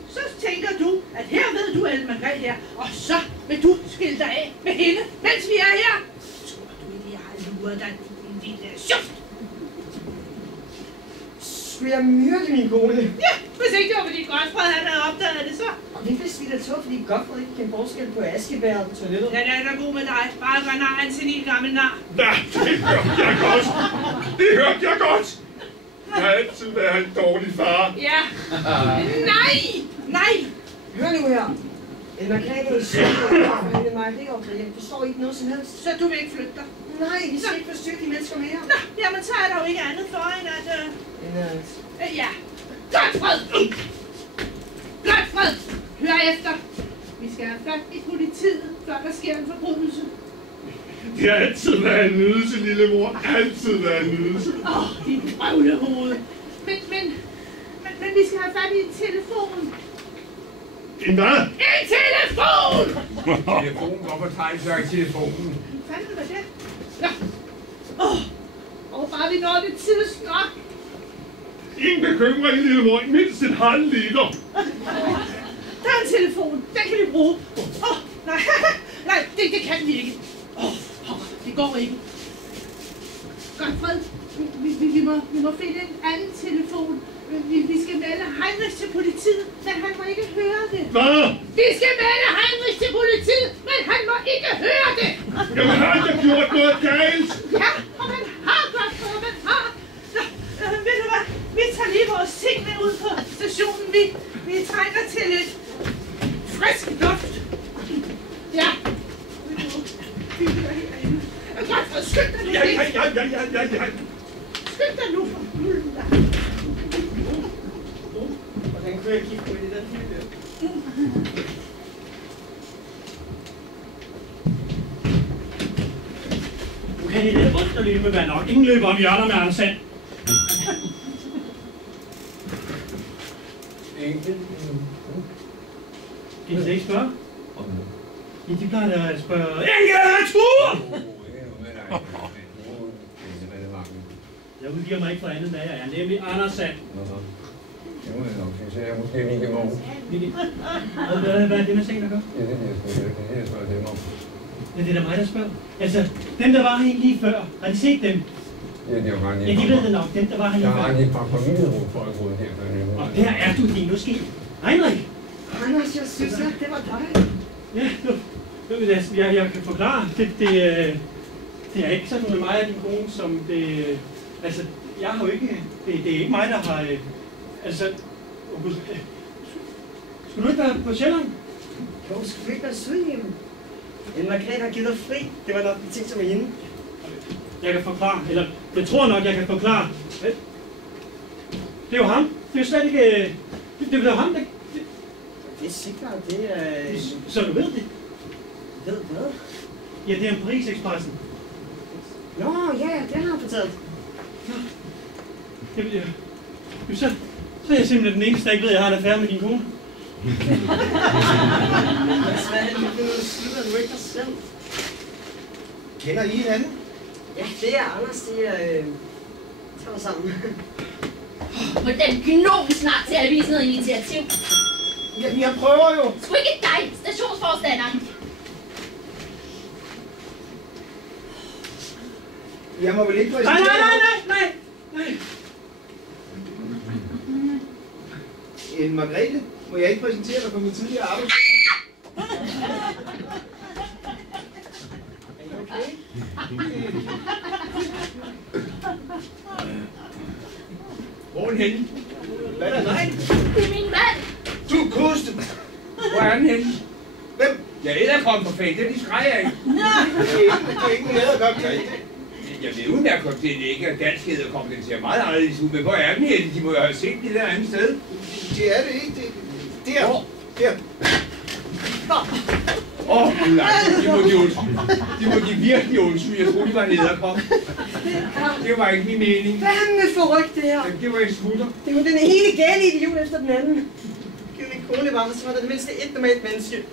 så tænker du, at her ved du Ellen Margrethe her, og så vil du skille dig af med hende, mens vi er her. Tror du ikke, jeg har luret dig, din lille sjuft? Skulle jeg myrde min kone? Ja, hvis ikke det var, fordi Godfred han havde opdaget det, så. Og det vidste vi da tog, fordi Godfred ikke kan forskel på askebæret på toilettet. Den er da god med dig. Bare gør naren til din gamle nar. Nej, det hørte jeg godt. Det hørte jeg godt. Jeg har altid været en dårlig far. Ja. Nej! Nej! Hør nu her. En markade er sødt, og en mejeriopgave hjem. Du står ikke noget som helst. Så du vil ikke flytte dig? Nej, vi skal ikke forstyrre de mennesker mere. Nå, jamen så er der jo ikke andet for, end at... Ja. Godfred! Godfred! Hør efter. Vi skal have fat i politiet, før der sker en forbrydelse. Det har altid været en nydelse, lille mor. Altid været en nydelse. Dit brøvlehoved. Men vi skal have fat i en telefon. En hvad? En telefon! Telefonen, hvorfor tager I så ikke telefonen? Hvad fanden var det? Ja. Og bare vi når det tidsnok. Ingen bekymring, lille mor. Mindst en halv liter. Der er en telefon. Den kan vi bruge. Nej. Nej, det kan vi ikke. Det går ikke. Godfred, vi må finde en anden telefon. Vi skal melde Heinrich til politiet, men han må ikke høre det. Hvad? Vi skal melde Heinrich til politiet, men han må ikke høre det. Jamen, har jeg gjort noget galt? Ja, og man har godt for, man har. Ved du hvad? Vi tager lige vores ting med ud på stationen. Vi trænger til lidt frisk luft. Ja. Vi bliver herinde. Godfred, skynd dig nu. Ja. Skynd dig nu for hullen der. Hvordan kunne jeg kigge på det den her der? Nu kan det lidt ondt at løbe med vand nok. Ingen løber om hjørner med Anders Sand. Kan I slet ikke spørge? Ja, de plejer da at spørge... Inge! Jeg udgiver mig ikke for andet, hvad jeg er. Nemlig Anders Sand. Jeg måske Mikke Morgen. Hvad er det med sagen, der gør? Ja, det er spørger dem om. Ja, det er da mig, der spørger. Altså, dem der var her lige før, har de set dem? Ja, det var Ja, de ved det nok. Dem der var her lige før. før. Jeg har lige et par familierum for at gå her før. Og der er du din måske. Heinrich! Anders, jeg synes, at det var dig. Ja, jeg kan forklare. Det er ikke sådan med mig og din kone, som det... Altså, jeg har jo ikke... Det er ikke mig, der har... Altså... Skulle du ikke være på Sjælland? Jo, skulle du ikke være sød hjemme? En Margrethe har givet dig fri. Det var nok de ting, som er hende. Jeg kan forklare, eller jeg tror nok, jeg kan forklare. Det er jo ham. Det er jo slet ikke... Det er jo ham, der... Det er sikkert, det er... Så du ved det? Ved hvad? Ja, det er en Paris-Expressen. Nå, ja, det har han fortalt. Så er jeg simpelthen den eneste, der ikke ved, at jeg har en affære med din kone. Hvad er det, du slutter du ikke dig selv? Kender I hinanden? Ja, det er Anders, det er... tager sammen. Må den gnom snart til at vise noget initiativ. Jamen, jeg prøver jo. Sgu ikke dig, stationsforstanderen. Jeg må vel ikke Nej. En Margrethe, må jeg ikke præsentere dig for min tidligere arbejde? Er I okay? Hvor er den henne? Hvad er der? Nej. Det er min mand. Du koste. Hvor er den henne? Hvem? Jeg er kommet på fæt, de skrejer ikke. Det er ikke en æderkop. Jeg ved udmærket, at det ikke er dansk æderkop, den ser meget anderledes ud, men hvor er den henne? De må jo have set det der andet sted. Det er det ikke. Det er der. Det må de virkelig undskylde. Jeg troede, de var nederkom. Det var ikke min mening. Fanden forrygt det her. Det var en smutter. Det var den ene gale idiot efter den anden. Giv min kone var, så var der det mindste et normalt menneske.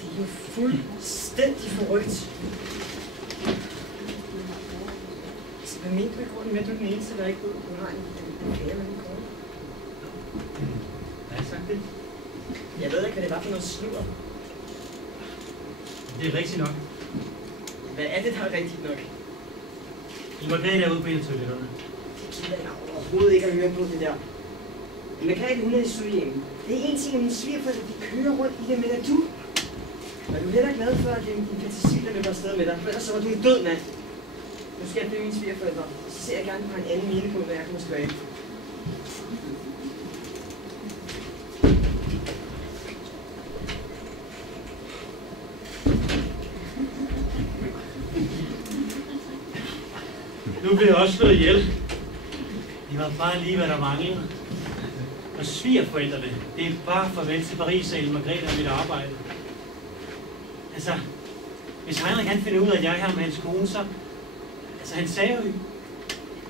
Det er jo fuldstændig forrygt. Så hvad mente du i grunden med, at du er den eneste, der ikke ved, du har en kære med din kone? Har jeg sagt det? Jeg ved ikke, hvad det var for noget sludder. Det er rigtigt nok. Hvad er det, der er rigtigt nok? Margrethe er ude på en af toiletterne. Det gider jeg overhovedet ikke at høre på det der. Margrethe, hun er i sygehjemmet. Det er en ting, at mine svigerforældre, de kører rundt i det, men er du? Er du heller glad for, at det er din fantasi, der løber afsted med dig? For ellers så var du en død mand. Nu skal jeg blive mine svigerforældre. Så ser jeg gerne på en anden mine på, når jeg kommer tilbage. Nu bliver jeg også slået ihjel. Det var bare lige, hvad der manglede. Og svigerforældrene, det er bare farvel til Paris-salen, Margrethe og mit arbejde. Altså, hvis Heinrich han finder ud af, at jeg er her med hans kone, så... Altså, han sagde jo,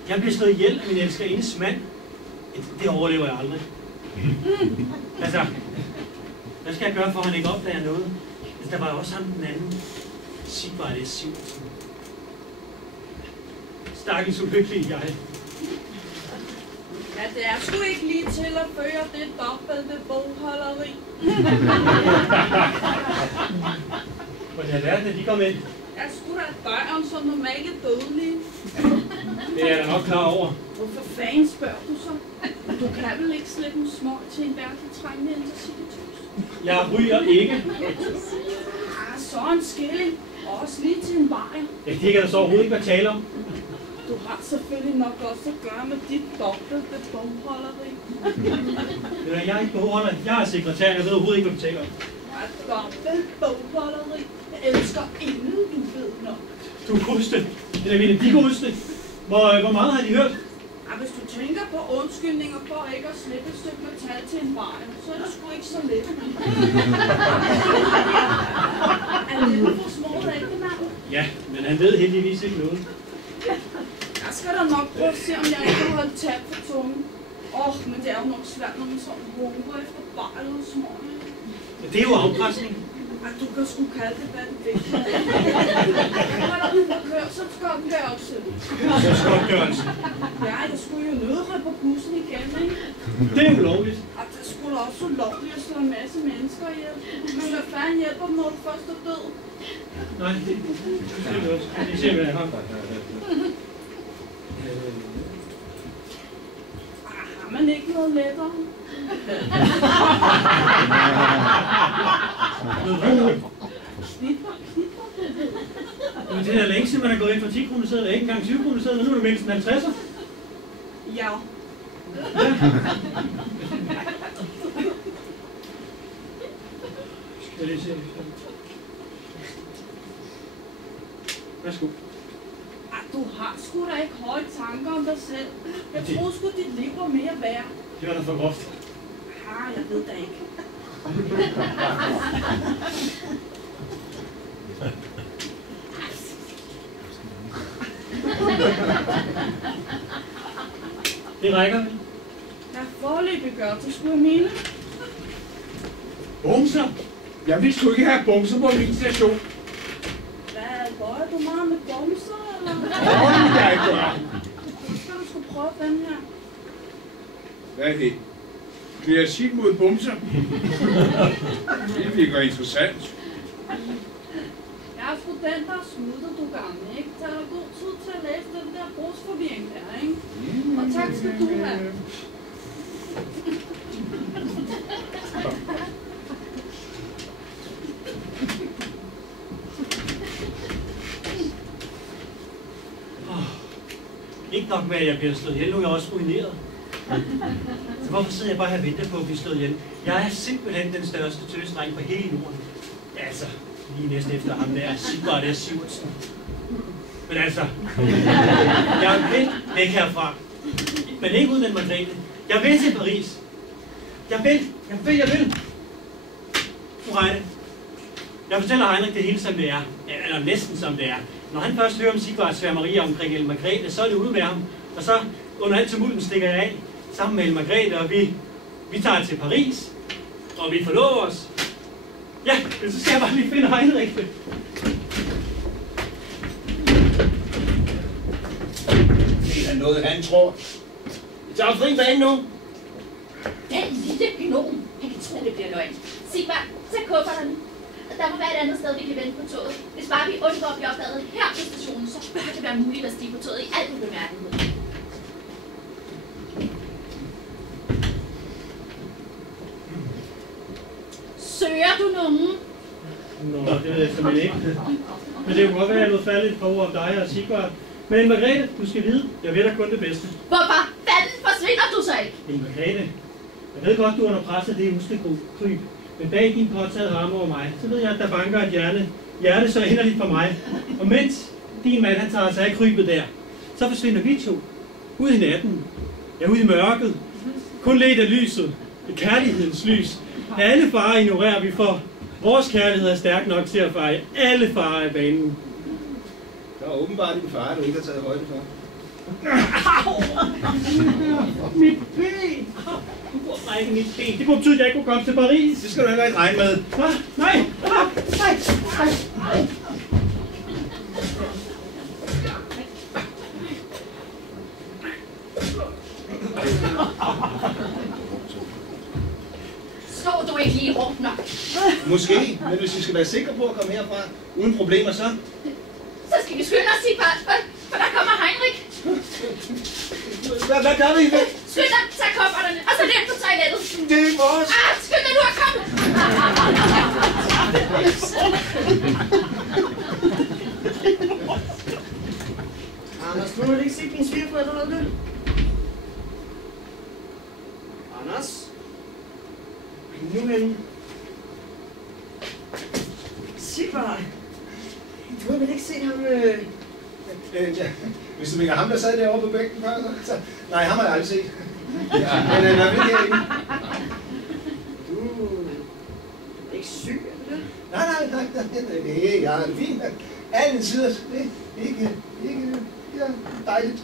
jeg bliver slået ihjel af min elskerindens mand. Det overlever jeg aldrig. Altså, hvad skal jeg gøre, for at han ikke opdager noget? Altså, der var jo også ham den anden. Sigvard S. Sivertsen. Stakkels ulykkelige jeg. Ja, det er sgu ikke lige til at føre det dobbelte bogholderi. Hvordan er verden, at de kom ind? Jeg skulle da døren som normale dødelige. Det er jeg da nok klar over. Hvorfor fanden spørger du så? Du kan vel ikke slippe en smøg til en værdig trængende intercitytus? Jeg ryger ikke. Ah, så en skilling. Også lige til en bajer. Det kan der så overhovedet ikke være tale om. Du har selvfølgelig nok også at gøre med dit dobbelte bogholderi. Jeg er ikke bogholder. Jeg er sekretær. Jeg ved overhovedet ikke, hvad du taler om. Dobbelt bogholderi. Jeg elsker ingen, du ved nok. Du godste. Eller mener, de godste. Hvor meget har de hørt? Ja, hvis du tænker på undskyldninger for ikke at slippe et stykke metal til en bajer, så er det sgu ikke så let. Er det for smået ægte mand? Ja, men han ved heldigvis ikke noget. Jeg skal da nok prøve at se, om jeg ikke kan holde tab for tungen. Men det er jo nok svært, når man sådan hunker efter bajer og smøg. Men det er jo afpresning. Du kan sgu kalde det, hvad du vil. Når der er kørt, så skal den være også. Så skopgørelse. Ja, jeg skulle jo nødre på bussen igen, ikke? Det er ulovligt. Det skulle da også ulovligt at slå en masse mennesker ihjel. Men hvad fanden hjælper dem, når du først er død? Nej, det er også. Kan I se, hvad jeg har? Har man ikke noget lettere? Men det er længe siden, man er gået ind for 10 kroner sædler, ikke engang 20 kroner sædler, nu er det mindst en 50'er. Ja. Skal jeg lige se. Værsgo. Du har sgu da ikke høje tanker om dig selv. Jeg troede sgu, dit liv var mere værd. Det var da for groft. Jeg ved da ikke. Det rækker vel? Hvad forløbig gør du sgu af mine? Bumser? Jeg vil sgu ikke have bumser på min station. Hvad, bøjer du meget med bumser, eller? Åh, jeg gør. Så skal du sgu prøve den her. Hvad er det? Bliver jeg sit mod bumser? Det virker interessant. Jeg er sgu den, der er smuttet, du gamle, ikke? Tag dig god tid til at læse den der brugsforvirring der, ikke? Og tak skal du have. Ikke nok med, at jeg bliver slået ihjel, nu er jeg også ruineret. Så hvorfor sidder jeg bare her og venter på at blive slået ihjel? Jeg er simpelthen den største tøsdreng på hele Norden. Altså, lige næsten efter ham der, Sigvard S. Sivertsen. Men altså, jeg vil væk herfra. Men ikke uden den Margrethe. Jeg vil til Paris. Jeg vil. Fru Reine, jeg fortæller Heinrich det hele som det er. Eller næsten som det er. Når han først hører om Sigvards sværmerier omkring El Margrethe, så er det ude med ham. Og så under alt tumulten stikker jeg af sammen med El Margrethe, og vi tager til Paris. Og vi forlover os. Ja, men så skal jeg bare lige finde Heinrich. Det er noget, han tror. Vi tager fri bane nu. Den lille gnom. Han kan tro, det bliver løgn. Sigvard, tag kufferterne. Der må være et andet sted, vi kan vente på toget. Hvis bare vi undgår at blive opdaget her på stationen, så bør det være muligt at stige på toget i alt ubemærket. Søger du nogen? Nå, det ved jeg simpelthen ikke. Men det kunne godt være, at jeg lod falde et par ord om dig og Sigvard. Men Margrethe, du skal vide, jeg ved da kun det bedste. Hvorfor fanden forsvinder du så ikke? Margrethe, jeg ved godt, du er under pres af det huskekryb. Men bag din påtaget ramme over mig, så ved jeg, at der banker et hjerte så inderligt for mig. Og mens din mand, han tager sig af krybet der, så forsvinder vi to. Ud i natten. Ja, ud i mørket. Kun ledt af lyset. Et kærlighedens lys. Alle farer ignorerer vi, for vores kærlighed er stærk nok til at feje alle farer af banen. Der er åbenbart en far, du ikke har taget højde for. Mit ben! Du burde brække mit ben. Det kunne betyde, at jeg ikke kunne komme til Paris. Det skal du heller ikke regne med. Nej! Slår du ikke lige hårdt nok? Måske, men hvis vi skal være sikre på at komme herfra uden problemer, så skal vi skynde os, Sigvard, for der kommer Heinrich. Hvad gør vi? Skynd dig, tag kufferterne, og så løb på toilettet. Det er vores. Skynd dig nu at komme. Anders, du har ikke set din svigerforældre, eller det? Anders? Nu hen. Sigvard. Du har vel ikke set ham, Ja. Hvis du mener ham, der sad derovre på bænken før, så... Nej, ham har jeg aldrig set. Men hvad vil jeg ikke? Du er ikke syg, er det? Nej, jeg er fint. Alle tider. Det er ikke ja, dejligt.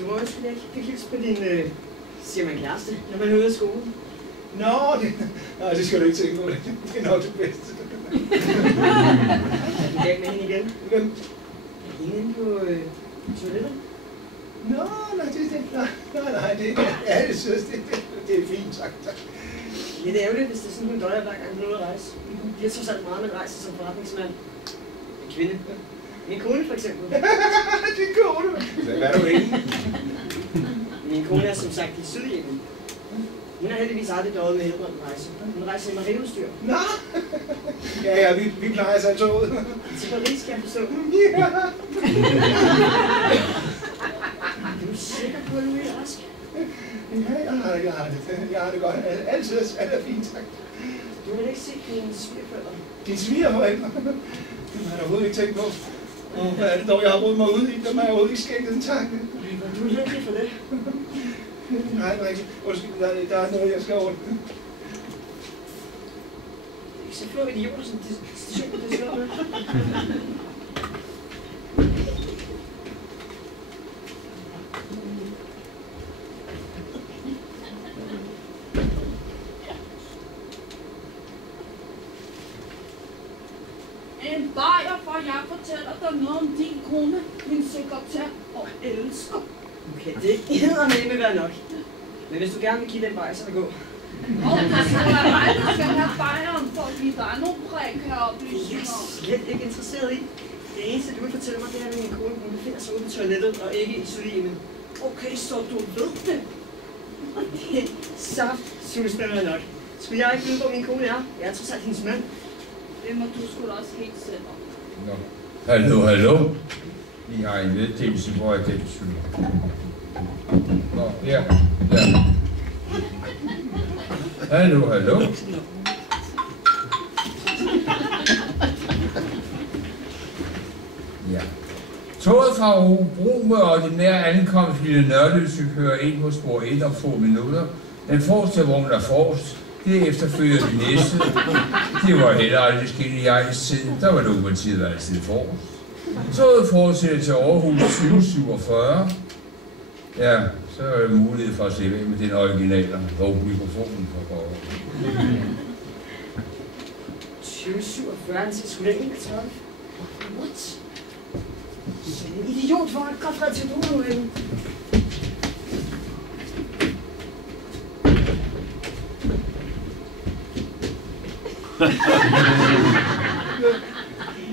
Du må også ikke fik hils på din, siger man kæreste, når man er ude af skolen. Nej, det skal du ikke tænke på. Det er nok det bedste. Er du galt med hende igen? Hvem? Er hende inde på toilettet? Nej, det er alle synes, det er fint sagt. Ja, det er ærgerligt, hvis det er sådan, hun døjer hver gang hun er ude at rejse. Det er trods alt meget, man rejser som forretningsmand. En kvinde. Min kone for eksempel. Din kone? Hvad er du ikke? Min kone er som sagt i Sydjemen. Hun har heldigvis aldrig døjet med helbredt rejse. Hun rejser i marineudstyr. Nå! Ja, vi plejer sig toget. Til Paris skal jeg forstå. Ja! Du er sikker på, at du er rask? Ja, jeg har det godt. Altid er fint, tak. Du vil ikke se dine svigerforældre? Dine svigerforældre? Det har jeg overhovedet ikke tænkt på. Hvad er det dog, jeg har brugt mig ud i? Dem har jeg overhovedet ikke skænket en tanke. Du er lykkelig for det. Nej, Rikke. Undskyld, der er noget, jeg skal ordne. Ikke så få idioter, som stationen det slår med. En bajer, for jeg fortæller dig noget om din kone, min sekretær og elsker. Okay, det hedder med være nok. Men hvis du gerne vil give den bajer, så vil gå. Og det skal være mig, der skal have bajeren, for at give dig nogle prekære oplysninger. Jeg er slet ikke interesseret i. Det eneste, du vil fortælle mig, det er, at min kone hun befinder sig ude på toilettet og ikke i Sydjemen. Okay, så du ved det. Det er så super nok. Skulle jeg ikke vide, hvor min kone er? Jeg er trods alt hendes mand. Det må du sgu da også helt selv om. Nå. Hallo. Vi har en meddelelse, hvor er den syg. Nå, her. Toget fra Hobro med ordinær ankomst Lille Nørløse kører ind på spor 1 om få minutter. Den forreste vogn er forrest. Derefter følger de næste. Det var heller aldrig sket i Ejs tid. Der var lokomotivet altid forrest. Toget fortsætter til Aarhus 2047. Ja, så er der mulighed for at slippe af med den originale, hvor mikrofonen får gå over. 2047 til sgu da 31. What? Så en idiot for at komme til Brugerøen.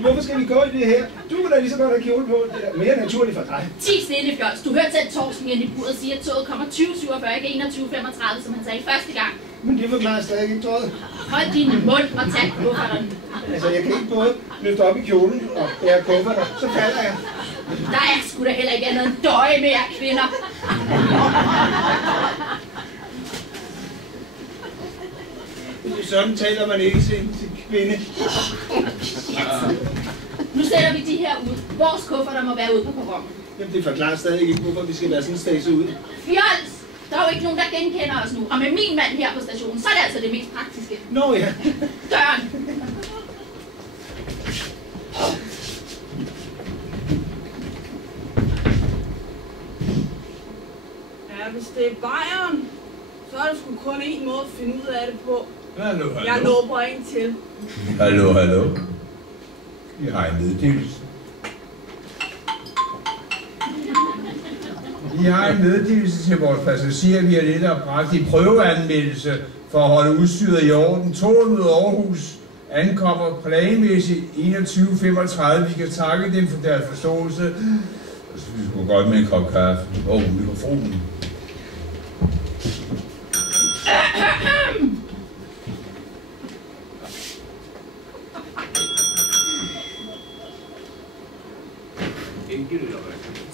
Hvorfor skal vi gå i det her? Du må da lige så godt have kjole på. Det er mere naturligt for dig. Ti stille, Fjols. Du hørte selv Torsten ind i buret sige, at toget kommer 2047, ikke 2135, som han sagde første gang. Men det forklarer stadig ikke tøjet. Hold din mund og tag kufferten. Altså, jeg kan ikke både løfte op i kjolen og bære kufferter, så falder jeg. Der er sgu da heller ikke andet end døje med jer kvinder. Sådan taler man ikke til kvinde. Nu sætter vi de her ud. Vores kufferter må være ude på perronen. Jamen, det forklarer stadig ikke, hvorfor vi skal være sådan stage ud. Fjols! Der er jo ikke nogen, der genkender os nu. Og med min mand her på stationen, så er det altså det mest praktiske. Nå ja. Døren! Ja, hvis det er Bayern, så er der sgu kun én måde at finde ud af det på. Hallo, hallo. Jeg lover en til. Hallo, hallo. Vi har en meddelelse. Vi har en meddelelse til vores passagerer. Vi har lidt og bragt i prøveanmeldelse for at holde udstyret i orden. Toget mod Aarhus ankommer planmæssigt 21.35. Vi kan takke dem for deres forståelse. Vi skulle godt med en kop kaffe. Mikrofonen.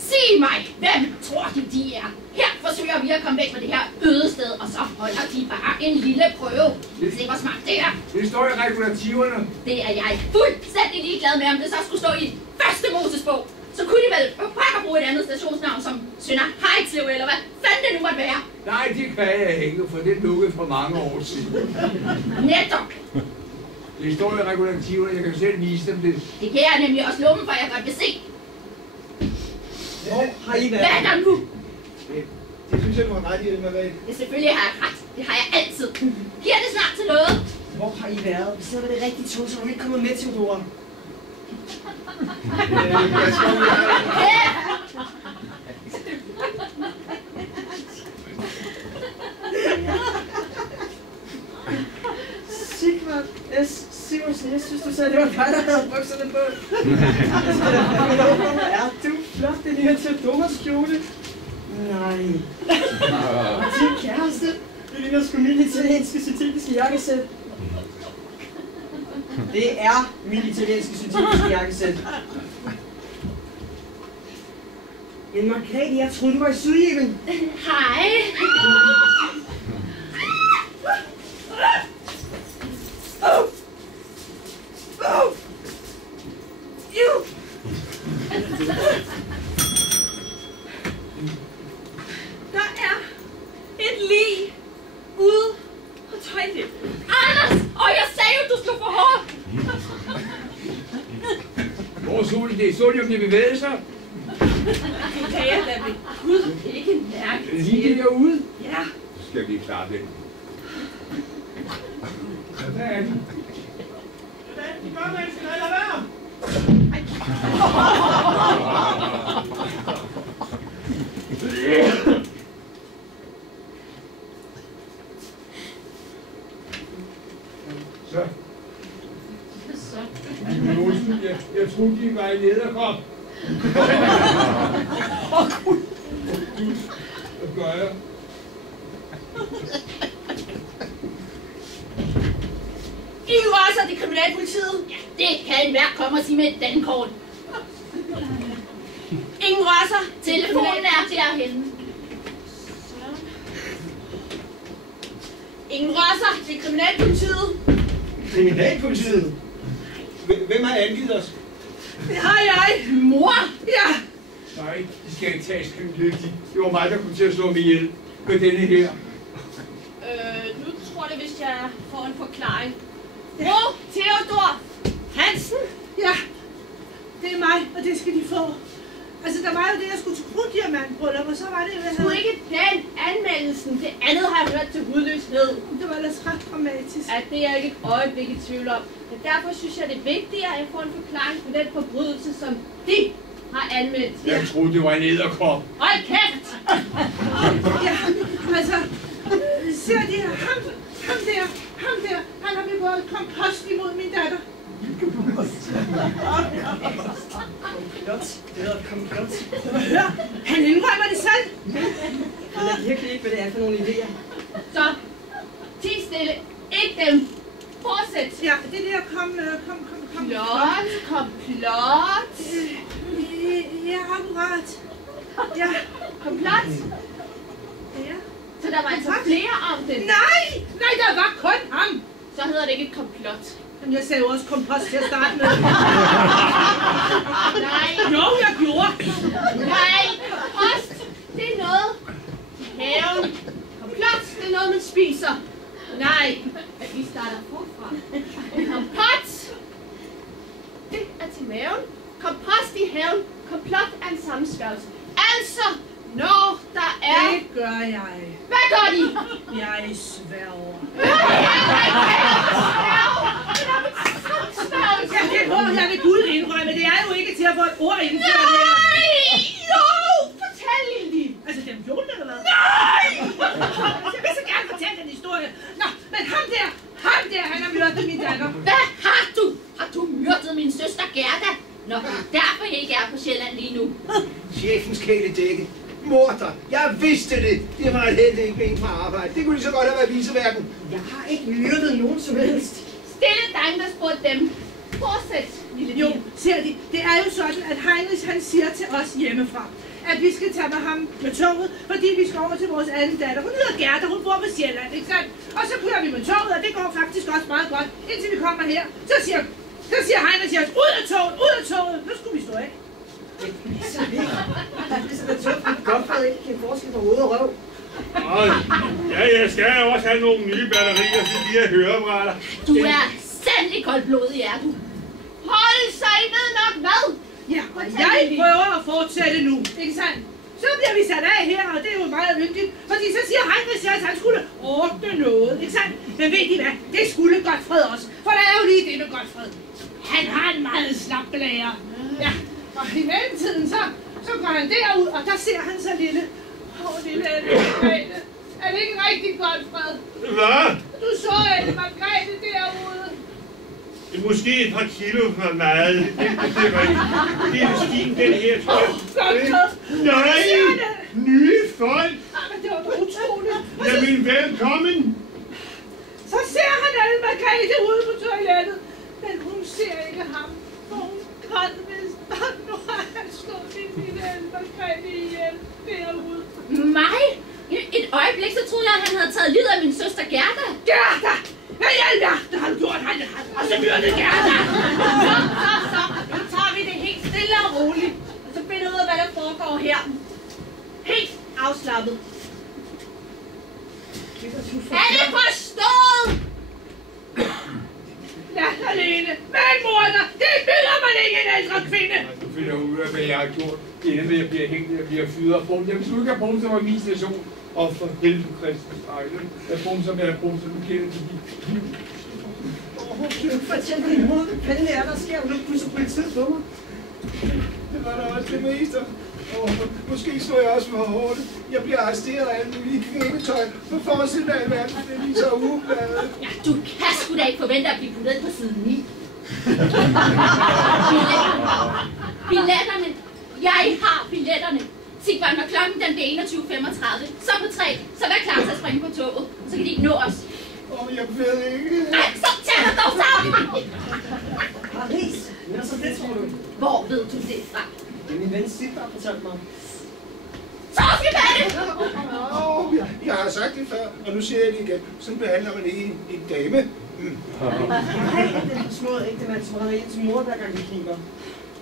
Sig mig, hvem tror de er? Her forsøger vi at komme væk fra det her ødested, og så holder de bare en lille prøve. Se, hvor smart det er. Det står i regulativerne. Det er jeg fuldstændig ligeglad med, om det så skulle stå i første Mosesbog. Så kunne de vel bare bruge et andet stationsnavn som Sønder Heidslev, eller hvad fanden det nu måtte være. Nej, det kan jeg ikke, for det lukkede for mange år siden. Netop. Det står i regulativerne, jeg kan selv vise dem det. Det kan jeg nemlig også love, for jeg godt vil se. Hvor har I været? Hvad er der nu? Det synes jeg, du har ret i, Marie. Det selvfølgelig har jeg ret. Det har jeg altid. Giver det snart til noget? Hvor har I været? Vi sidder med det rigtige tog, så er du ikke kommet med til Teodora. Jeg skal jo Sigvard S. Simonsen, jeg synes, du sagde, det var dig, der havde bukserne på. Er du flot, den her Teodoras kjole? Nej. Og din kæreste, det ligner sgu mit italienske syntetiske jakkesæt. Det er mit italienske syntetiske jakkesæt. Men Margrethe, jeg troede, du var i Sydjemen. Hej. Der er et lig ude på toilettet. Anders! Og jeg sagde jo, du skulle få hår. Hvor så det? Så de, om de bevægede sig? Det kan jeg da ved Gud ikke mærke. Lige derude? Ja. Så skal vi klare det. Hvad er det? De gør, man skal lade være. Så. Jeg troede, de var i lederkrop. Hvad gør jeg? I var altså det kriminalpolitiet. Ja, det kan enhver komme og sige med et dankort. Ingen røsser. Telefonen er derhenne. Ingen røsser. Det er kriminalpolitiet. Kriminalpolitiet? Hvem har angivet os? Det har jeg. Mor! Ja. Nej, de skal ikke tage skylden lidt. Det var mig, der kom til at slå mig ihjel med denne her. Nu tror jeg, hvis jeg får en forklaring. Bro, Theodor Hansen? Ja, det er mig, og det skal de få. Altså, der var jo det, jeg skulle til Kruddiamantbryllup, og så var det jo, jeg Skulle ikke den anmeldelsen? Det andet har jeg hørt til hudløshed. Det var ellers ret dramatisk. At det er jeg ikke et øjeblik i tvivl om. Men derfor synes jeg, det er vigtigt, at jeg får en forklaring på den forbrydelse, som de har anmeldt. Jeg troede, det var en edderkop. Hold kæft! Ja, altså, ser de her, ham der, han har begået kompost imod min datter. Komplot. Det hedder komplot. Hør, han indrømmer det selv. Jeg ved virkelig ikke, hvad det er for nogle idéer. Så, ti stille. Ikke dem. Fortsæt. Ja, det der kom. Komplot. Ja, akkurat. Ja, Komplot. ja. Så der var altså flere om det. Nej, der var kun ham. Så hedder det ikke et komplot. Jamen, jeg sagde jo også kompost til at starte med. Nej. Jo, jeg gjorde. Nej, kompost. Det er noget til haven. Komplot, det er noget, man spiser. Nej, at vi starter forfra. Kompot, det er til maven. Kompost i haven. Komplot er en sammensværgelse. Altså, når der er... Det gør jeg. Hvad gør de? Jeg sværger. Jeg vil Gud indrømme, det er jo ikke til at få et ord indført her. Nej! Jo! Fortæl, Lili! Altså, dem kjolen eller hvad? Nej! Jeg vil så gerne fortælle den historie. Nå, men ham der, han har myrdet min datter. Hvad har du? Har du myrdet min søster Gerda? Nå, derfor jeg ikke er på Sjælland lige nu. Chefens kæledække. Morder. Jeg vidste det. Det var et heldigt ikke ben på arbejde. Det kunne lige så godt have været viseværken. Jeg har ikke myrdet nogen som helst. Stille dig, der spurgte dem. Fortsæt, lille Jo, pige. ser de, det er jo sådan, at Heinrich han siger til os hjemmefra, at vi skal tage med ham med toget, fordi vi skal over til vores anden datter. Hun hedder Gerda, hun bor på Sjælland, ikke sandt? Og så kører vi med toget, og det går faktisk også meget godt, indtil vi kommer her. Så siger Heinrich til os, ud af toget, nu skulle vi stå af. Så vildt. Det er sådan, at tøft Godfred ikke kan forskel på hoved og røv. Ja, jeg skal også have nogle nye batterier til de her høreapparater. Du er sandelig koldblodig, er du. Hold sig ned nok, hvad? Ja, og jeg prøver at fortsætte nu, ikke sandt? Så bliver vi sat af her, og det er jo meget yndigt. Fordi så siger Heinrich, at han skulle ordne noget, ikke sandt? Men ved I hvad? Det skulle Godfred også. For der er jo lige det med Godfred. Han har en meget slap blære. Ja, og i mellemtiden så går han derud, og der ser han så lille. Lille Margrethe. Er det ikke rigtig godt, Fred? Hvad? Du så Ellen Margrethe derude. Måske et par kilo for meget. Det er rigtigt. Det er stigen, den her, tror jeg. Nej! Nye folk! Men det var da utroligt. Jamen, velkommen! Så ser han Ellen Margrethe ude på toilettet. Men hun ser ikke ham. For hun græd vist. Nu har han slået min lille Ellen Margrethe ihjel derude. Mig? Et øjeblik, så troede jeg, at han havde taget livet af min søster Gerda. Gerda! Hvad i alverden har du gjort? Han har så myrdet Gerda! Så. Nu tager vi det helt stille og roligt. Og så finder vi ud af, hvad der foregår her. Helt afslappet. Er det forstået? Lad alene. Men morder, det byder man ikke en ældre kvinde. Du finder ud af, hvad jeg har gjort. Det ender med, at jeg bliver hængt, jeg bliver fyret og brugt. Jeg skulle ikke have brugt, så var min station. Og for helvede på Christians Ejle. Jeg brugte som jeg brugte, så du kender til de. Kan du fortælle din mor, hvad fanden det er, der sker? Hun pusser politiet på mig. Det var da også det meste. Og måske slår jeg også for hårdt. Jeg bliver arresteret af alt muligt kvingetøj. For forsiden af verden, det er lige så ugebladet. Ja, du kan sgu da ikke forvente at blive puttet på side 9. Billetterne. Jeg har billetterne. Sigvald, når klokken den bliver 21.35, så på 3, så vær klar til at springe på toget. Så kan de ikke nå os. Jeg ved ikke. Nej, så tag dig dog sammen! Paris! Men så det, tror du? Hvor ved du det fra? Det er min ven Sid, der har fortalt mig. Så skal det! Jeg har sagt det før, og nu siger jeg det igen. Sådan behandler man ikke en dame. Nej, det er små ægtemandsmorderi til mor, hver gang de kniber.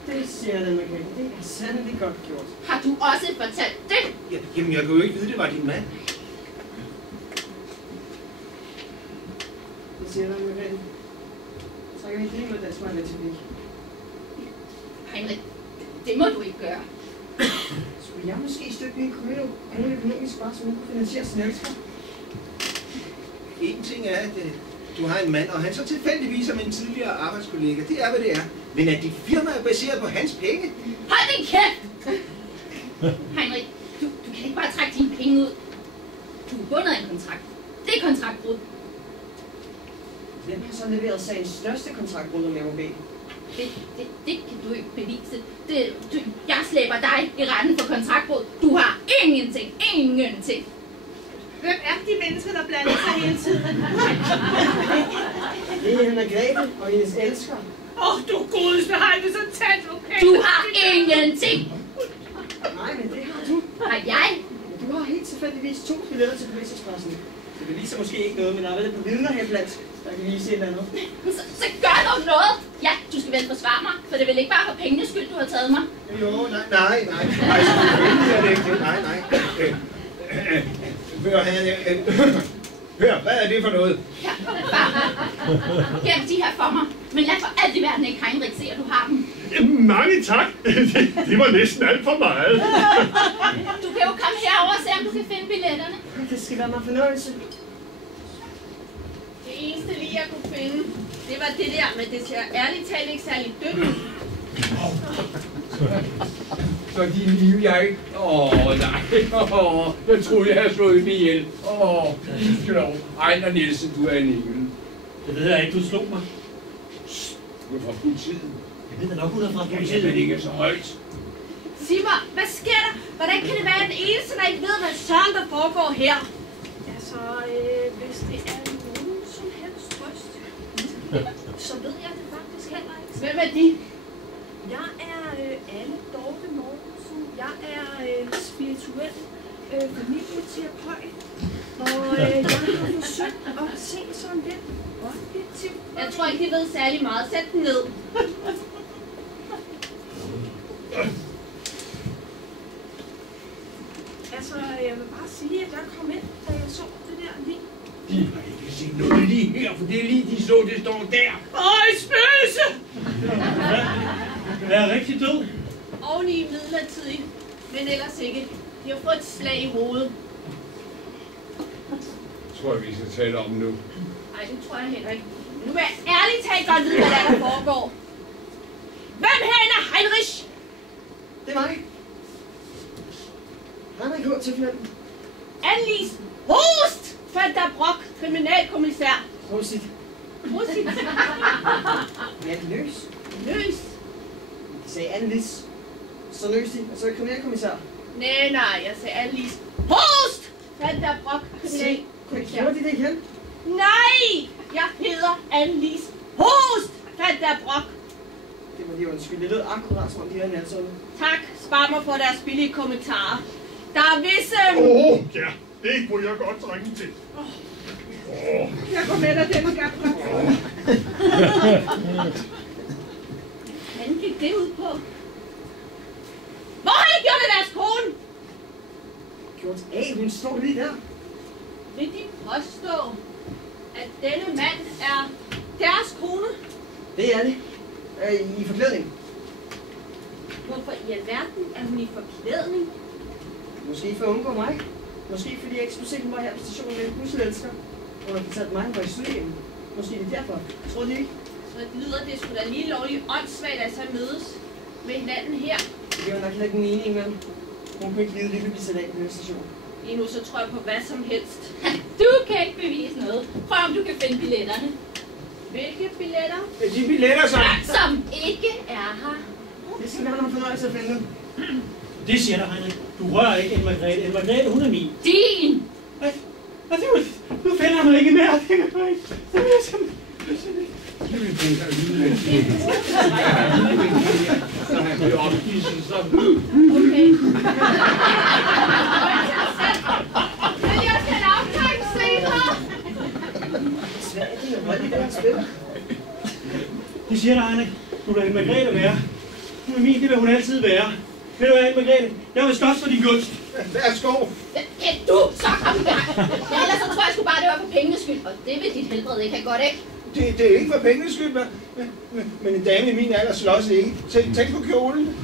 Det siger jeg da, Margrethe. Det er sandelig godt gjort. Har du også fortalt det? Ja, jamen, jeg kunne jo ikke vide, det var din mand. Det siger jeg da, Margrethe. Så kan vi ikke lige med dansk mig til mig. Heinrich, det må du ikke gøre. Skulle jeg måske støtte min kone økonomisk bare, så hun kunne finansiere sin elsker? En ting er, at du har en mand, og han så tilfældigvis er min tidligere arbejdskollega. Det er, hvad det er. Men at dit firma er baseret på hans penge? Hold din kæft! Heinrich, du kan ikke bare trække dine penge ud. Du er bundet af en kontrakt. Det er kontraktbrud. Hvem har så leveret sagens største kontraktbrud, om jeg må bede? Det kan du ikke bevise. Jeg slæber dig i retten for kontraktbrud. Du har ingenting. Hvem er de mennesker, der blander sig hele tiden? Det er Margrethe og hendes elsker. Du godeste Heine, så tæt, okay? Du har ingenting. Nej, men det har du. Har jeg? Du har helt tilfældigvis 2 billetter til Paris-Expressen. Det beviser måske ikke noget, men der er vel et par vidner her blandt, der kan vise et eller andet. Så gør dog noget. Ja, du skal vel forsvare mig, for det er vel ikke bare for pengenes skyld, du har taget mig? Jo, nej, selvfølgelig er det ikke det. Nej. Hør, hvad er det for noget? Ja, far. Gem de her for mig, men lad for alt i verden ikke Heinrich se, at du har dem. Mange tak. Det var næsten alt for meget. Du kan jo komme herover og se, om du kan finde billetterne. Det skal være mig fornøjelse. Det eneste lige, jeg kunne finde, det var det der, men det ser ærligt talt ikke særlig dødt ud. Så din liv, jeg ikke... nej. Jeg troede, jeg havde slået dem ihjel. Isklov. Ejner Nielsen, du er en engel. Det ved jeg ikke, du slog mig. Du er fra politiet. Jeg ved da nok, hun er fra Jeg politiet. ved ikke så højt. Sig mig, hvad sker der? Hvordan kan det være den eneste, der ikke ved, hvad søren der foregår her? Altså, hvis det er nogen som helst trøst, så ved jeg det faktisk heller ikke. Hvem er de? Jeg er Anne Dorte Mortensen. Jeg er spirituel familieterapeut. Og jeg har forsøgt at se sådan lidt objektivt. Jeg tror ikke, de ved særlig meget. Sæt den ned. Altså, jeg vil bare sige, at jeg kom ind, da jeg så det der lige. De har ikke set noget lige her, for det er lige de så, det står der. Spøgelse! Jeg er rigtig død. Oveni midlertidigt, men ellers ikke. De har fået et slag i hovedet. Tror jeg, vi skal tale om nu. Nej, det tror jeg heller ikke. Nu vil jeg ærligt talt godt vide, hvad der foregår. Hvem herinde er Heinrich? Det er mig. Han har gjort til flænden. Annelies Host! Van der Broek, kriminalkommissær. Prosit. Prosit. Ja, løs. Løs. Jeg sagde Annelies. Så løs de, og så er kriminalkommissær. Nej, jeg sagde Annelies Host! Van der Broek, kriminalkommissær. Gjorde de det igen? Nej! Jeg hedder Annelies Host! Van der Broek. Det må de undskylde. Det lød akkurat som om de havde natsålet. Tak. Spar mig for deres billige kommentarer. Der er visse... Ja, det kunne jeg godt trænge til. Jeg går med dig denne gang. Hvordan gik det ud på? Hvor har I gjort af deres kone? Gjort af, hun står lige der. Vil de påstå, at denne mand er deres kone? Det er det. I forklædning. Hvorfor i alverden er hun i forklædning? Måske for at undgå mig. Måske fordi jeg ikke skulle se, hun var her på stationen med en buselelsker. Hun har fortalt mig, at hun var i sygehjem. Måske det er derfor. Tror de ikke? Så lyder det sgu da lige lovligt åndssvagt, at så mødes med hinanden her. Det var nok heller ikke mening imellem. Hun kunne ikke lide det, vi sætte af på den station. Lige nu så tror jeg på hvad som helst. Du kan ikke bevise noget. Prøv om du kan finde billetterne. Hvilke billetter? De billetter, Som ikke er her. Det skal være nogen fornøjelse at finde dem. Det siger dig, Heinrich. Du rører ikke en Margrethe. En Margrethe, hun er min. Din! Nu finder jeg mig ikke mere. Det kan jeg ikke. Det er simpelthen... Så han bliver opgidset så. Okay. Men jeg skal aftanke senere. Sverige, det er jo i det her spil. Det siger dig, Heinrich. Du lader en Margrethe være. Hun er min, det vil hun altid være. Ved du hvad, Margrethe? Jeg vil slås for din gunst. Værsgo. Ja, du, så kom i gang. Ja, ellers så tror jeg sgu bare, det var for pengenes skyld. Og det vil dit helbred ikke have godt, ikke? Det er ikke for pengenes skyld, men en dame i min alder slås ikke. Tænk på kjolen.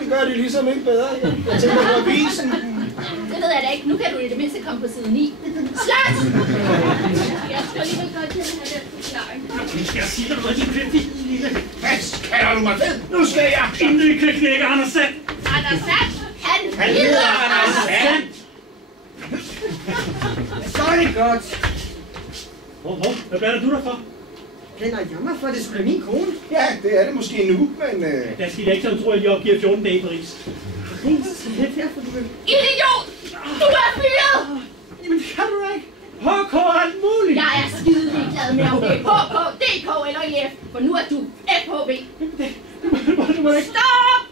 Det gør det ligesom ikke bedre. Jeg tænker på avisen. Det ved jeg da ikke. Nu kan du i det mindste komme på side 9. Slås! Jeg skal alligevel godt til at have den forklaring. Jeg siger dig, din fede lille. Hvad kalder du mig fed? Nu skal jeg... Inden du kan knække Anders Sand. Anders Sand? Han hedder Anders Sand. Så er det godt. Hvad blander du der for? Blander jeg mig for, at det skulle være min kone? Ja, det er det måske nu, men... Der skal ikke sådan, tror jeg, de opgiver 14 dage i Paris. Paris? Det er derfor, du vil... Idiot! Du er fyret! Jamen, det kan du da ikke. HK og alt muligt. Jeg er skide ligeglad med, om det er HK, DK eller IF, for nu er du FHB. Du må ikke... Stop!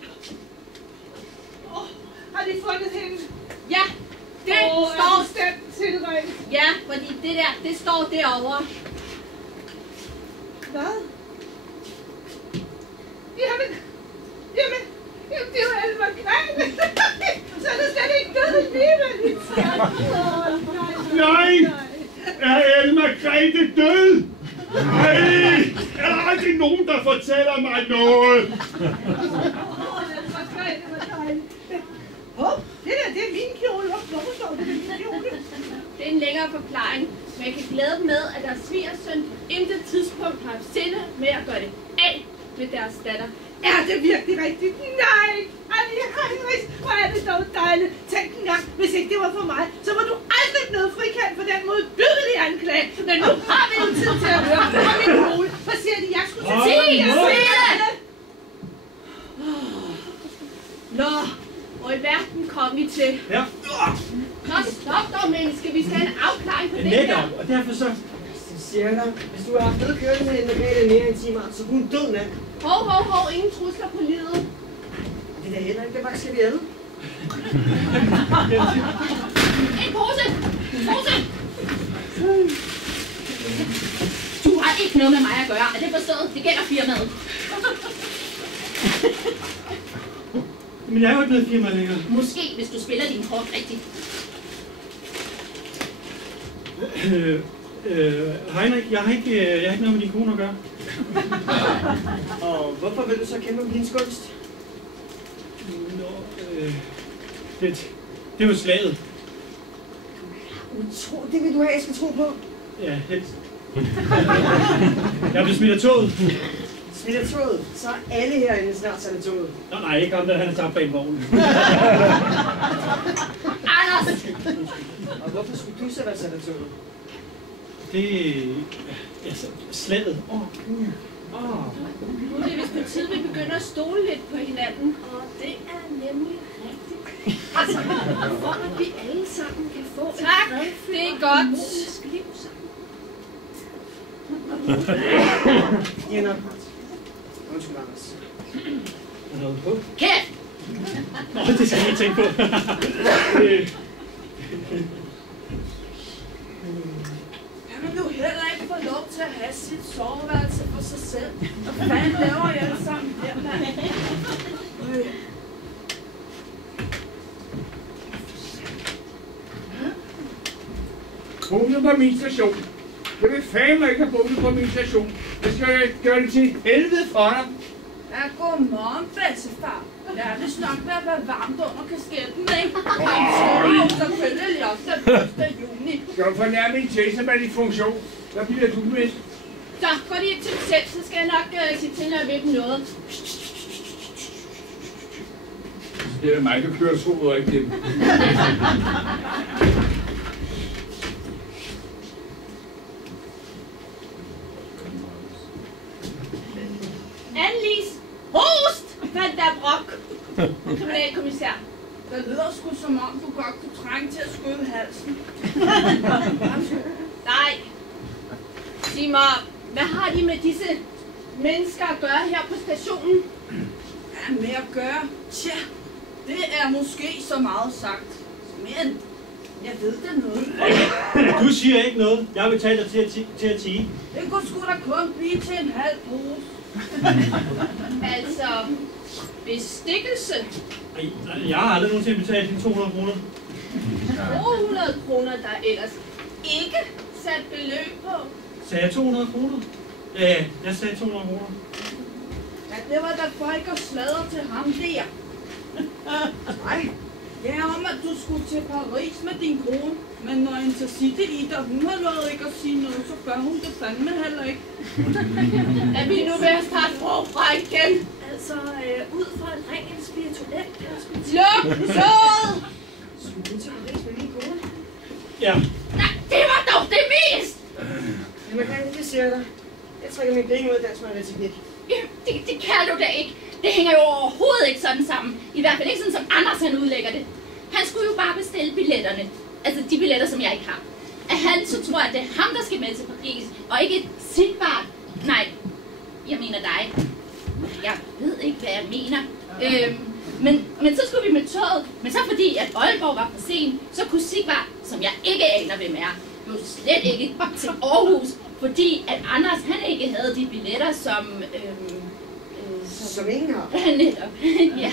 Har de fundet hende? Ja, det står... tilregnet. Ja, fordi det der, det står derovre. Hvad? Jamen, det er jo alle Margrethe. Så er det slet ikke noget alligevel. Nej! Er Elle Margrethe død? Nej! Er der aldrig nogen, der fortæller mig noget? Det er min kjole. Hvorfor står det min kjole? Det er en længere forklaring, men jeg kan glæde dem med, at deres svigersøn intet tidspunkt har haft sinde med at gøre det af med deres datter. Er det virkelig rigtigt? Nej! Heinrich, hvor er det dog dejligt. Tænk en gang, hvis ikke det var for mig, så var du aldrig blevet frikendt for den modbydelige anklage. Men nu har vi jo tid til at høre fra min kjole. Hvad siger de? Jeg skulle sige det! Nå, og i verden kom vi til. Ja. Nå, stop dog, menneske. Vi skal have en afklaring på det her. Netop, og derfor så... Siger dig, hvis du har haft nedkørende med Margrethe mere end 10 marts, så er du en død mand. Hov, ingen trusler på livet. Det er heller ikke, det bare skal vi alle. En pose! Du har ikke noget med mig at gøre, er det forstået? Det gælder firmaet. Men jeg er jo ikke noget firma længere. Måske, hvis du spiller din kort rigtigt. Heinrich, jeg har ikke noget med din kone at gøre. Og hvorfor vil du så kæmpe om din gunst? Det var slaget. Det vil du have, jeg skal tro på. Ja, helst. Jeg blev smidt af toget. Smidt af toget? Så er alle herinde snart sat af toget. Nej, ikke ham der, han er tabt bag vognen. Anders! Og hvorfor skulle du så være sat af toget? Altså, slaget. Nu er det vist på tide, vi begynder at stole lidt på hinanden. Og det er nemlig rigtigt. Altså, for at vi alle sammen kan få Tak, det er godt. liv sammen. I er nok ret. Undskyld, Anders. Er noget på? Kæft! Nå, det skal jeg ikke tænke på. Kan man nu heller ikke få lov til at have sit soveværelse for sig selv? Hvad fanden laver I alle sammen her, mand? Bumle på min station. Jeg vil fandme ikke have bumle på min station. Jeg skal gøre det til helvede for dig. Ja, godmorgen, bedstefar. Ja, det skal nok være varmt under kasketten, ikke? Og jo selvfølgelig også den 1. juni. Skal du fornærme min tjenestemand i funktion? Hvad bliver du med? Så går de ikke til dem selv, så skal jeg nok sige til, når jeg ved dem noget. Det er mig, der kører toget ikke hjem. Annelise, host! Fandt der brok. Kriminalkommissær. Det lyder sgu som om, du godt kunne trænge til at skyde halsen. Nej. Sig mig, hvad har de med disse mennesker at gøre her på stationen? Ja, med at gøre? Tja, det er måske så meget sagt. Men Jeg ved da noget. Du siger ikke noget. Jeg har betalt dig til at tige. Det kunne sgu da kun blive til en halv pose. Altså, bestikkelse. Jeg har aldrig nogensinde betalt dine 200 kroner. 200 kroner, der er ellers ikke sat beløb på. Sagde jeg 200 kroner? Ja, jeg sagde 200 kroner. Ja, det var da for ikke at sladre til ham der. Nej. Ja, om at du skulle til Paris med din kone. Men når Intercity Ida, hun har lovet ikke at sige noget, så gør hun det fandme heller ikke. Er vi nu ved at starte forfra igen? Altså, ud fra en rent spirituel perspektiv. Luk låget! Skulle du til Paris med min kone? Ja. Nej, det var dog det mest! Jamen, det siger jeg dig. Jeg trækker mine penge ud af dansk teknik. Det kan du da ikke. Det hænger jo overhovedet ikke sådan sammen. I hvert fald ikke sådan, som Anders han udlægger det. Han skulle jo bare bestille billetterne. Altså de billetter, som jeg ikke har. At han så tror, at det er ham, der skal med til Paris, og ikke Sigvard. Nej, jeg mener dig. Jeg ved ikke, hvad jeg mener. Men så skulle vi med toget. Men så fordi, at Aalborg var for sent, så kunne Sigvard, som jeg ikke aner, hvem er, jo slet ikke til Aarhus. Fordi at Anders, han ikke havde de billetter, som ingen har. Ja,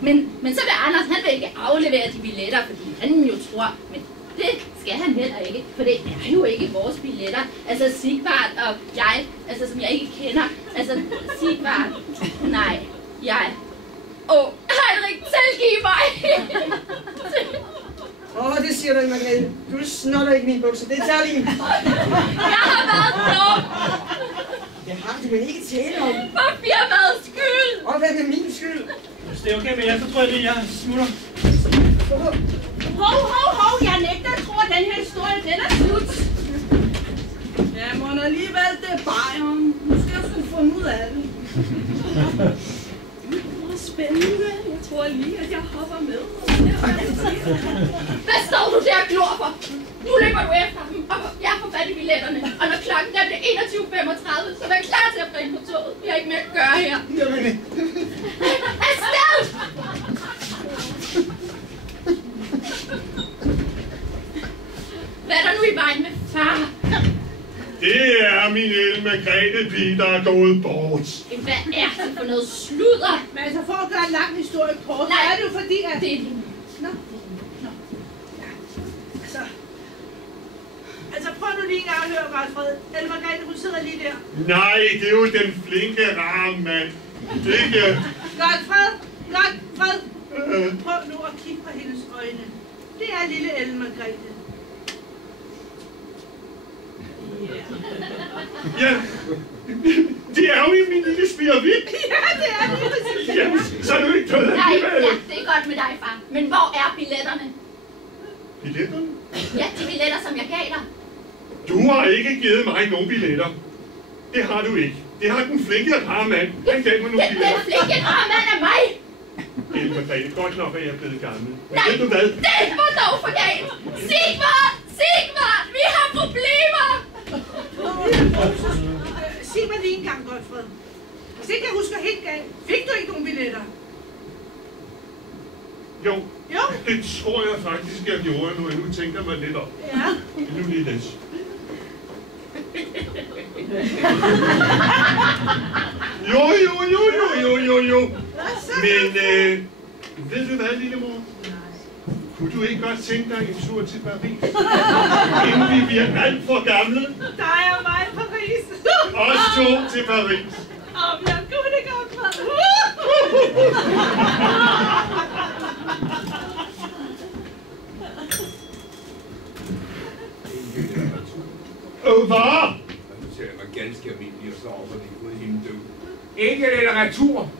men så vil Anders, han vil ikke aflevere de billetter, fordi han jo tror, men det skal han heller ikke, for det er jo ikke vores billetter. Altså Sigvard og jeg, altså som jeg ikke kender, altså Sigvard, nej, jeg. Heinrich, tilgiv mig! Det siger du ikke, Margrethe. Du snotter ikke mine bukser, det tager din. Jeg har været dum! Det har du men ikke tale om. For firmaets skyld! Og hvad med min skyld? Hvis det er okay med jer, så tror jeg det, jeg smutter. Hov, jeg nægter at tro, at den her historie, den er slut. Ja, men alligevel, det er Bayern. Nu skal jeg sgu finde ud af det. Hvor spændende. Jeg tror lige, at jeg hopper med. Hvad står du der og glor for? Nu løber du efter dem, og jeg får fat i billetterne. Og når klokken der bliver 21.35, så vær klar til at bringe på toget. Vi har ikke mere at gøre her. Jamen, Afsted! Hvad er der nu i vejen med far? Det er min Margrethe pige, der er gået bort. Hvad er det for noget sludder? Men altså, for at gøre en lang historie kort, så er det jo fordi, at... Det er Nå. Altså, prøv nu lige engang at høre, Godfred. Eller Margrethe, hun sidder lige der. Nej, det er jo den flinke, rare mand. Det er ikke... Godfred! Prøv nu at kigge på hendes øjne. Det er lille Ellen Margrethe. Ja, det er jo i min lille spiravik. Ja, det er det præcis. Ja, så er du ikke død. Nej, ja, det er godt med dig, far. Men hvor er billetterne? Billetterne? Ja, de billetter, som jeg gav dig. Du har ikke givet mig nogen billetter. Det har du ikke. Det har den flinke, rare mand. Han gav mig nogle billetter. Den flinke, rare mand er mig. Ellen Margrethe, godt nok, at jeg er blevet gammel. Men Nej, ved du hvad? det var dog for galt. Sigvard, vi har problemer. Sig mig lige en gang, Godfred. Hvis ikke jeg husker helt galt, fik du ikke nogen billetter? Jo, Jo. det tror jeg faktisk, jeg gjorde nu. Nu tænker mig lidt om. Ja. Nu lige læs. Jo. Men ved du hvad, lille mor? Kunne du ikke godt tænke dig en tur til Paris? Inden vi bliver alt for gamle? Dig og mig i Paris. Os to til Paris. Jeg kunne det godt, Godfred. Hvad? Nu sætter mig ganske almindeligt og så over, at de er gået hende død. Enkelt eller retur?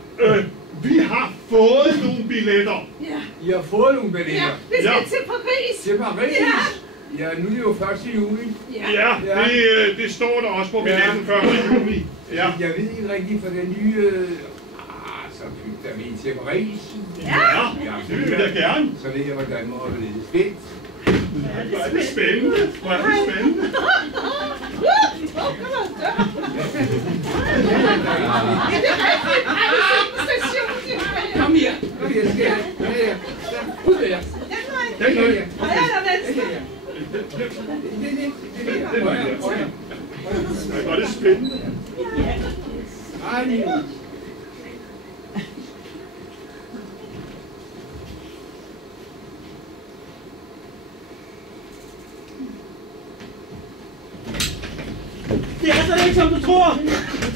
Vi har fået nogle billetter. Ja. I har fået nogle billetter? Ja, vi skal til Paris. Til Paris? Ja. Ja, nu er det jo 1. juli. Ja, det står der også på billetten 1. juli. Ja. Jeg ved ikke rigtigt for den nye... så fik der vi til Paris. Ja, det vil jeg gerne. Så ved jeg, hvordan må det lidt spændt. Hvor er det spændende. Hvor er det spændende. Kom her. Kom her. Ud med jer. Den vej. Højre eller venstre? Var det spændende? Ej, det er Det er slet ikke, som du tror.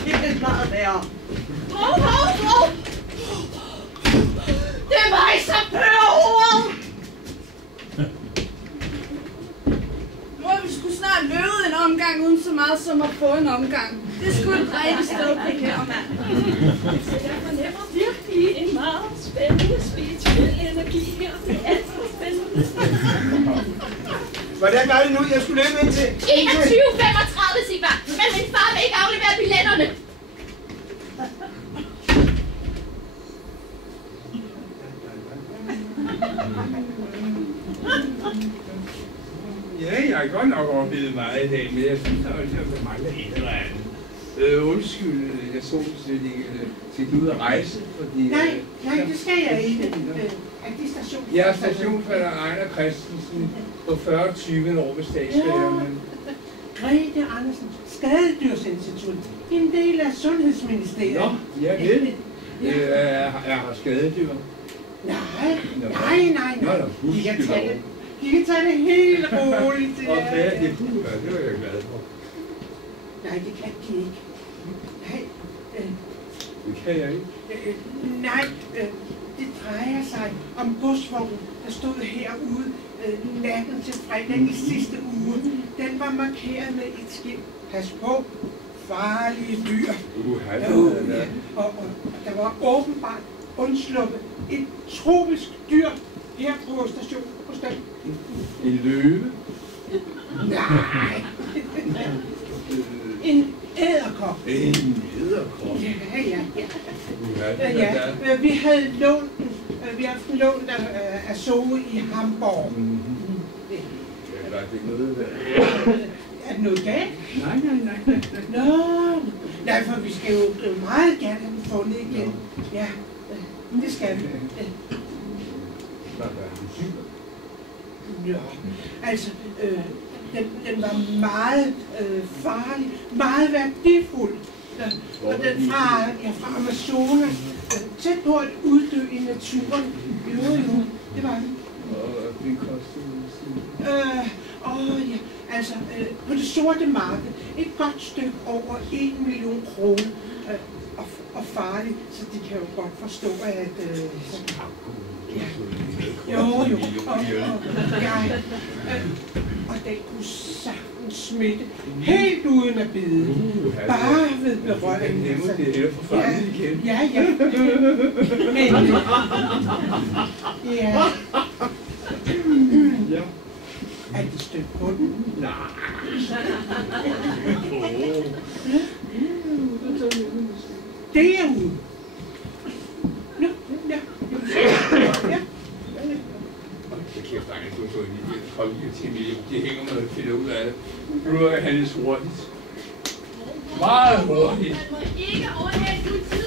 Det er meget værre. Det er mig, som pører hovedet! Nu har vi sgu snart løbet en omgang, uden så meget som at få en omgang. Det er sgu et rigtig sted på her, mand. Jeg fornemmer virkelig en meget spændende spirituel energi her. Det er alt for spændende. Hvordan var det nu, jeg skulle løbe ind til? 21:35, Sigmar. Men min far vil ikke aflevere billetterne. Ja, jeg har godt nok oplevet meget i dag, men jeg synes også, at der mangler et eller andet. Undskyld, jeg så slet ikke. Skal du ud og rejse? Fordi, Nej, det skal jeg ikke. Er det station? Jeg er stationsforvalter Ejner Christensen på 40-20 år ved Statsfærgerne. Grete Andersen, Skadedyrsinstitut, en del af Sundhedsministeriet. Nå, jeg ved. Jeg har skadedyr. Nej. De kan tage det helt roligt. Okay, det kunne være, det var jeg glad for. Nej, det kan de ikke. Nej. Det kan jeg ikke. Nej, det drejer sig om godsvognen, der stod herude natten til fredag i sidste uge. Den var markeret med et skilt. Pas på, farlige dyr. Og der var åbenbart undsluppet et tropisk dyr her på stationen. En løve? Nej. En edderkop. En edderkop? Ja. Vi havde lånt den. Vi har haft den lånt af Zoe i Hamburg. Er det ikke noget der? Er det noget galt? Nej. Nej, for vi skal jo meget gerne have den fundet igen. Ja, det skal vi. Ja, altså, den var meget farlig, meget værdifuld. Og den fra Amazonas, tæt på at uddø i naturen. Jo, det var den. Og det kostede ja, altså på det sorte marked, et godt stykke over 1 million kroner. Og farligt, så de kan jo godt forstå, at og den kunne sagtens smitte helt uden at bide. Bare ved berøring. Det er for farligt igen. Ja. Men, ja. Er det stødt på den? Nej. Derude. Ja. Kæft, der er en stor de hænger med og finder ud af det. Nu er han lidt hurtigt. Meget hurtigt. Man må ikke overhælde politiet.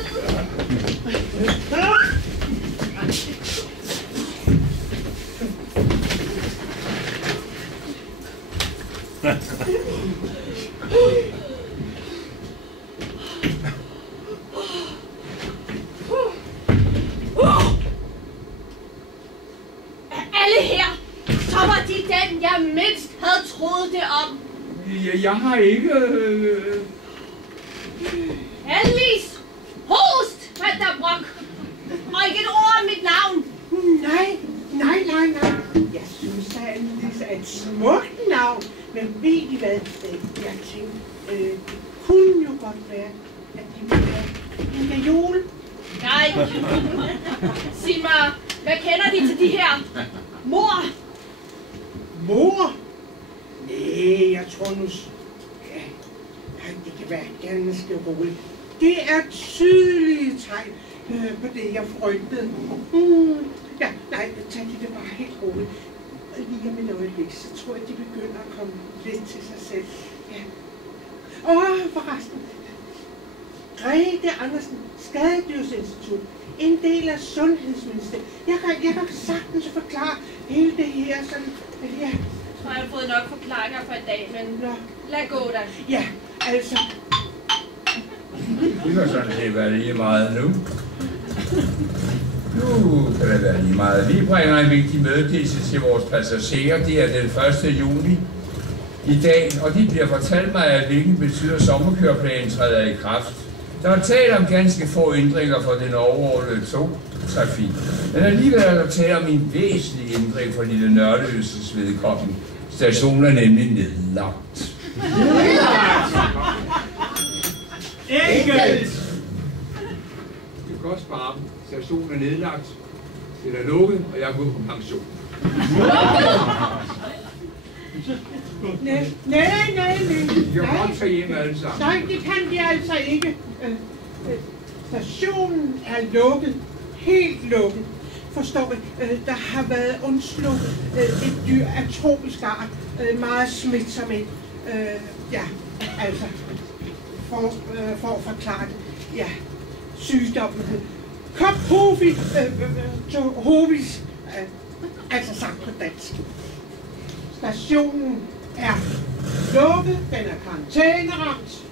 Alle her, så var de den, jeg mindst havde troet det om. Jeg har ikke... Alice! Host, Van der Broek! Og ikke et ord om mit navn! Nej. Jeg synes, at Alice er et smukt navn. Men ved I hvad? Jeg tænkte, det kunne jo godt være, at de ville have en gajol. Nej. Sig mig, hvad kender de til de her? Mor? Mor? Nej, jeg tror nu... Ja, det kan være ganske roligt. Det er tydelige tegn på det, jeg frygtede. Ja, nej, tag det bare helt roligt. Lige om et øjeblik, så tror jeg, de begynder at komme lidt til sig selv. Ja. Forresten. Grete Andersen, Skadedyrsinstitut, en del af Sundhedsministeriet. Jeg kan sagtens forklare hele det her sådan, ja, tror, jeg har fået nok forklaringer for i dag, men lad gå da. Ja, altså. Det kan sådan set være lige meget nu. Nu kan det være lige meget. Vi bringer en vigtig meddelelse til vores passagerer. Det er den 1. juni i dag, og de bliver fortalt mig, at hvilken betyder sommerkøreplanen træder i kraft. Der er tale om ganske få ændringer for den overordnede togtrafik, men alligevel er der tale om en væsentlig ændring for Lille Nørløses vedkommende. Stationen er nemlig nedlagt. Enkelt! Du kan godt spare dem. Stationen er nedlagt. Den er lukket, og jeg er gået på pension. Nej. I kan godt tage hjem alle sammen. Nej, det kan de altså ikke. Stationen er lukket. Helt lukket. Forstår I? Der har været undslukket et dyr af tropisk art. Meget smitsom ind. Ja, altså. For at forklare det. Ja, sygdommen hed Hovis, altså sagt på dansk. Stationen er lukket, den er karantæneramt.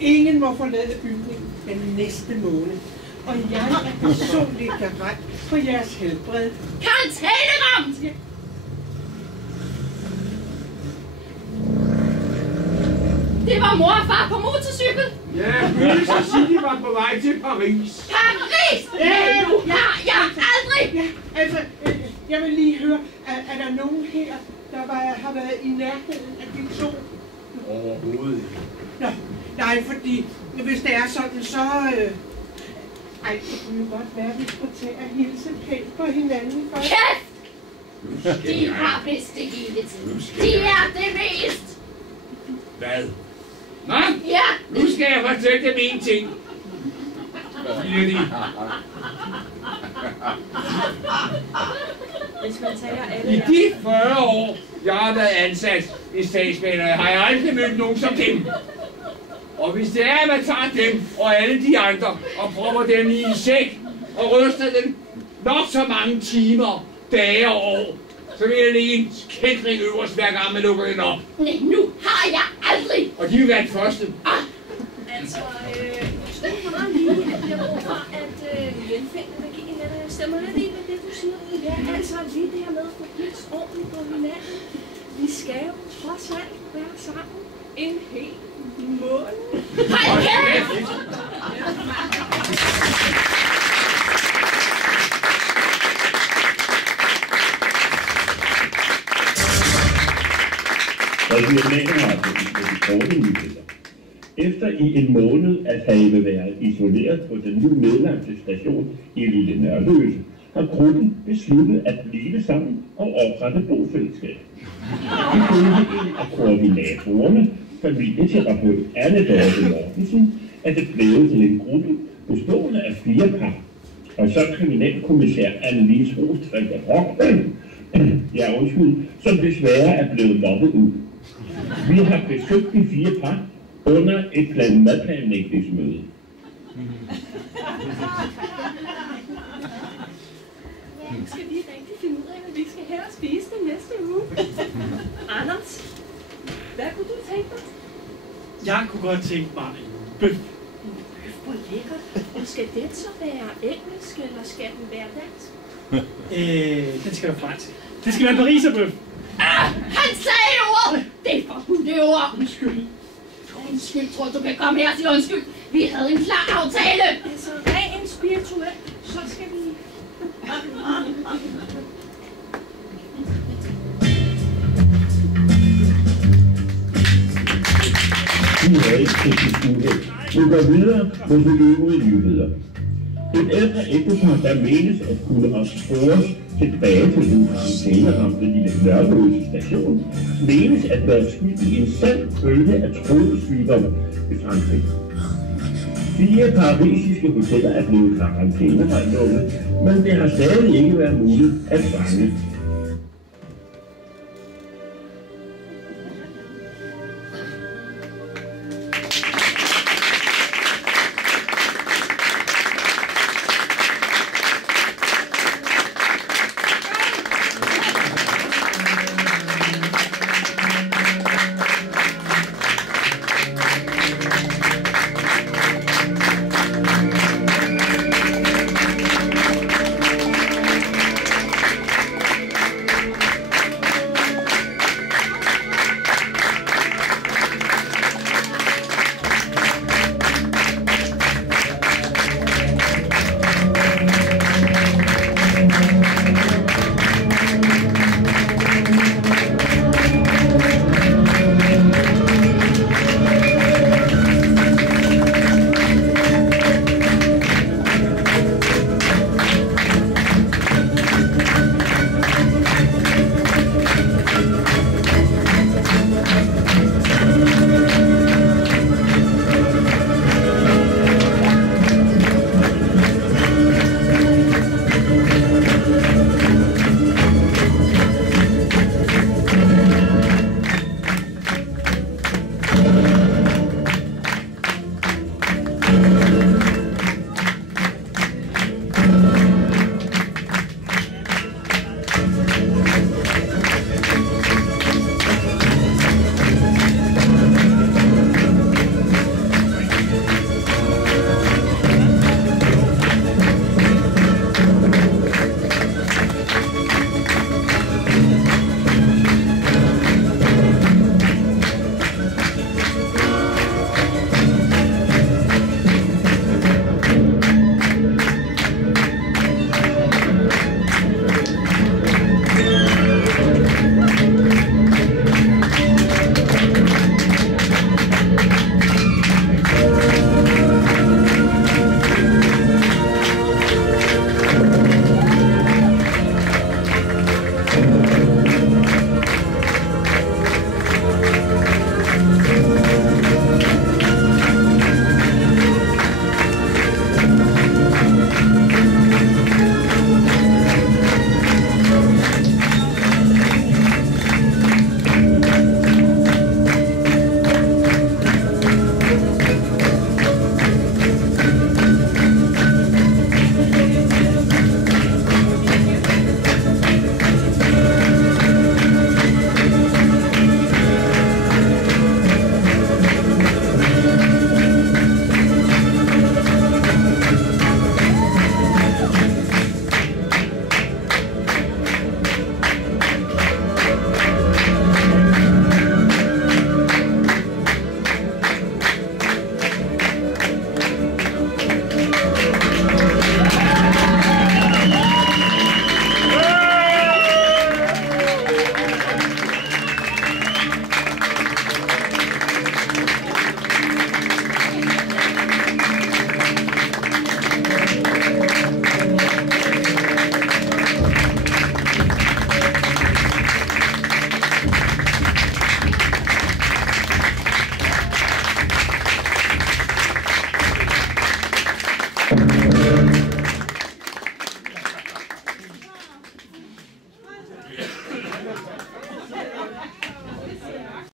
Ingen må forlade bygningen den næste måned. Og jeg er personligt garant for jeres helbred. Karantæneramt! Ja. Det var mor og far på motorcykel. Ja, Louise og Silje var på vej til Paris. Paris! Ja, aldrig! Ja, altså, jeg vil lige høre, er der nogen her, der har været i nærheden af de to? Overhovedet ikke. Nå, nej, fordi hvis det er sådan, så... Ej, det kunne jo godt være, at vi skulle tage at hilse pænt på hinanden først. Kæft! De har vist det givet. De er det mest! Hvad? Nå? Ja! Nu skal jeg fortælle dem en ting. Hvad siger de? Hvis man tager alle I de 40 år, jeg har været ansat i Statsbanerne, har jeg aldrig mødt nogen som dem. Og hvis det er, at man tager dem og alle de andre og propper dem i en sæk og ryster dem nok så mange timer, dage og år, så vil jeg lægge en kætring øverst, hver gang man lukker den op. Nej, nu har jeg aldrig! Og de vil være den første. Altså, måske meget lige, at jeg bruger for at genfinde magien af det. Stemmer lidt ind med det, du siger? Ja, altså lige det her med at få helt ordentligt på hinanden. Vi skal jo trods alt være sammen en hel måned. Hej, kæft! Regionalradio med de korte nyheder. Efter i en måned at have været isoleret på den nu nedlagte station i Lille Nørløse, har gruppen besluttet at blive sammen og oprette bofællesskab. Ifølge en af koordinatorerne, familieterapeut Anne Dorte Mortensen, er det blevet til en gruppe bestående af 4 par. Og så kriminalkommissær Annelise Rostrikker Brock, som desværre er blevet mobbet ud. Vi har besøgt de 4 par under et blandt madplanlægningsmøde. Skal vi rigtig finde ud af, hvad vi skal have at spise den næste uge? Anders, hvad kunne du tænke dig? Jeg kunne godt tænke mig en bøf. Bøf, hvor lækkert. Og skal den så være engelsk, eller skal den være dansk? Den skal være fransk. Det skal være pariserbøf. Han sagde ordet! Det er forbudte ord! Undskyld, tror du kan komme her og sige undskyld? Vi havde en klar aftale! Altså, ren spirituel, så skal vi... Vi havde et teknisk uheld. Vi går videre med de øvrige nyheder. Et ældre ægtepar, der menes at kunne opspores tilbage til den karantæneramte Lille Nørløse station, menes at være skyld i en sand bølge af trådsygdom i Frankrig. 4 parisiske hoteller er blevet karantæneramte, men det har stadig ikke været muligt at fange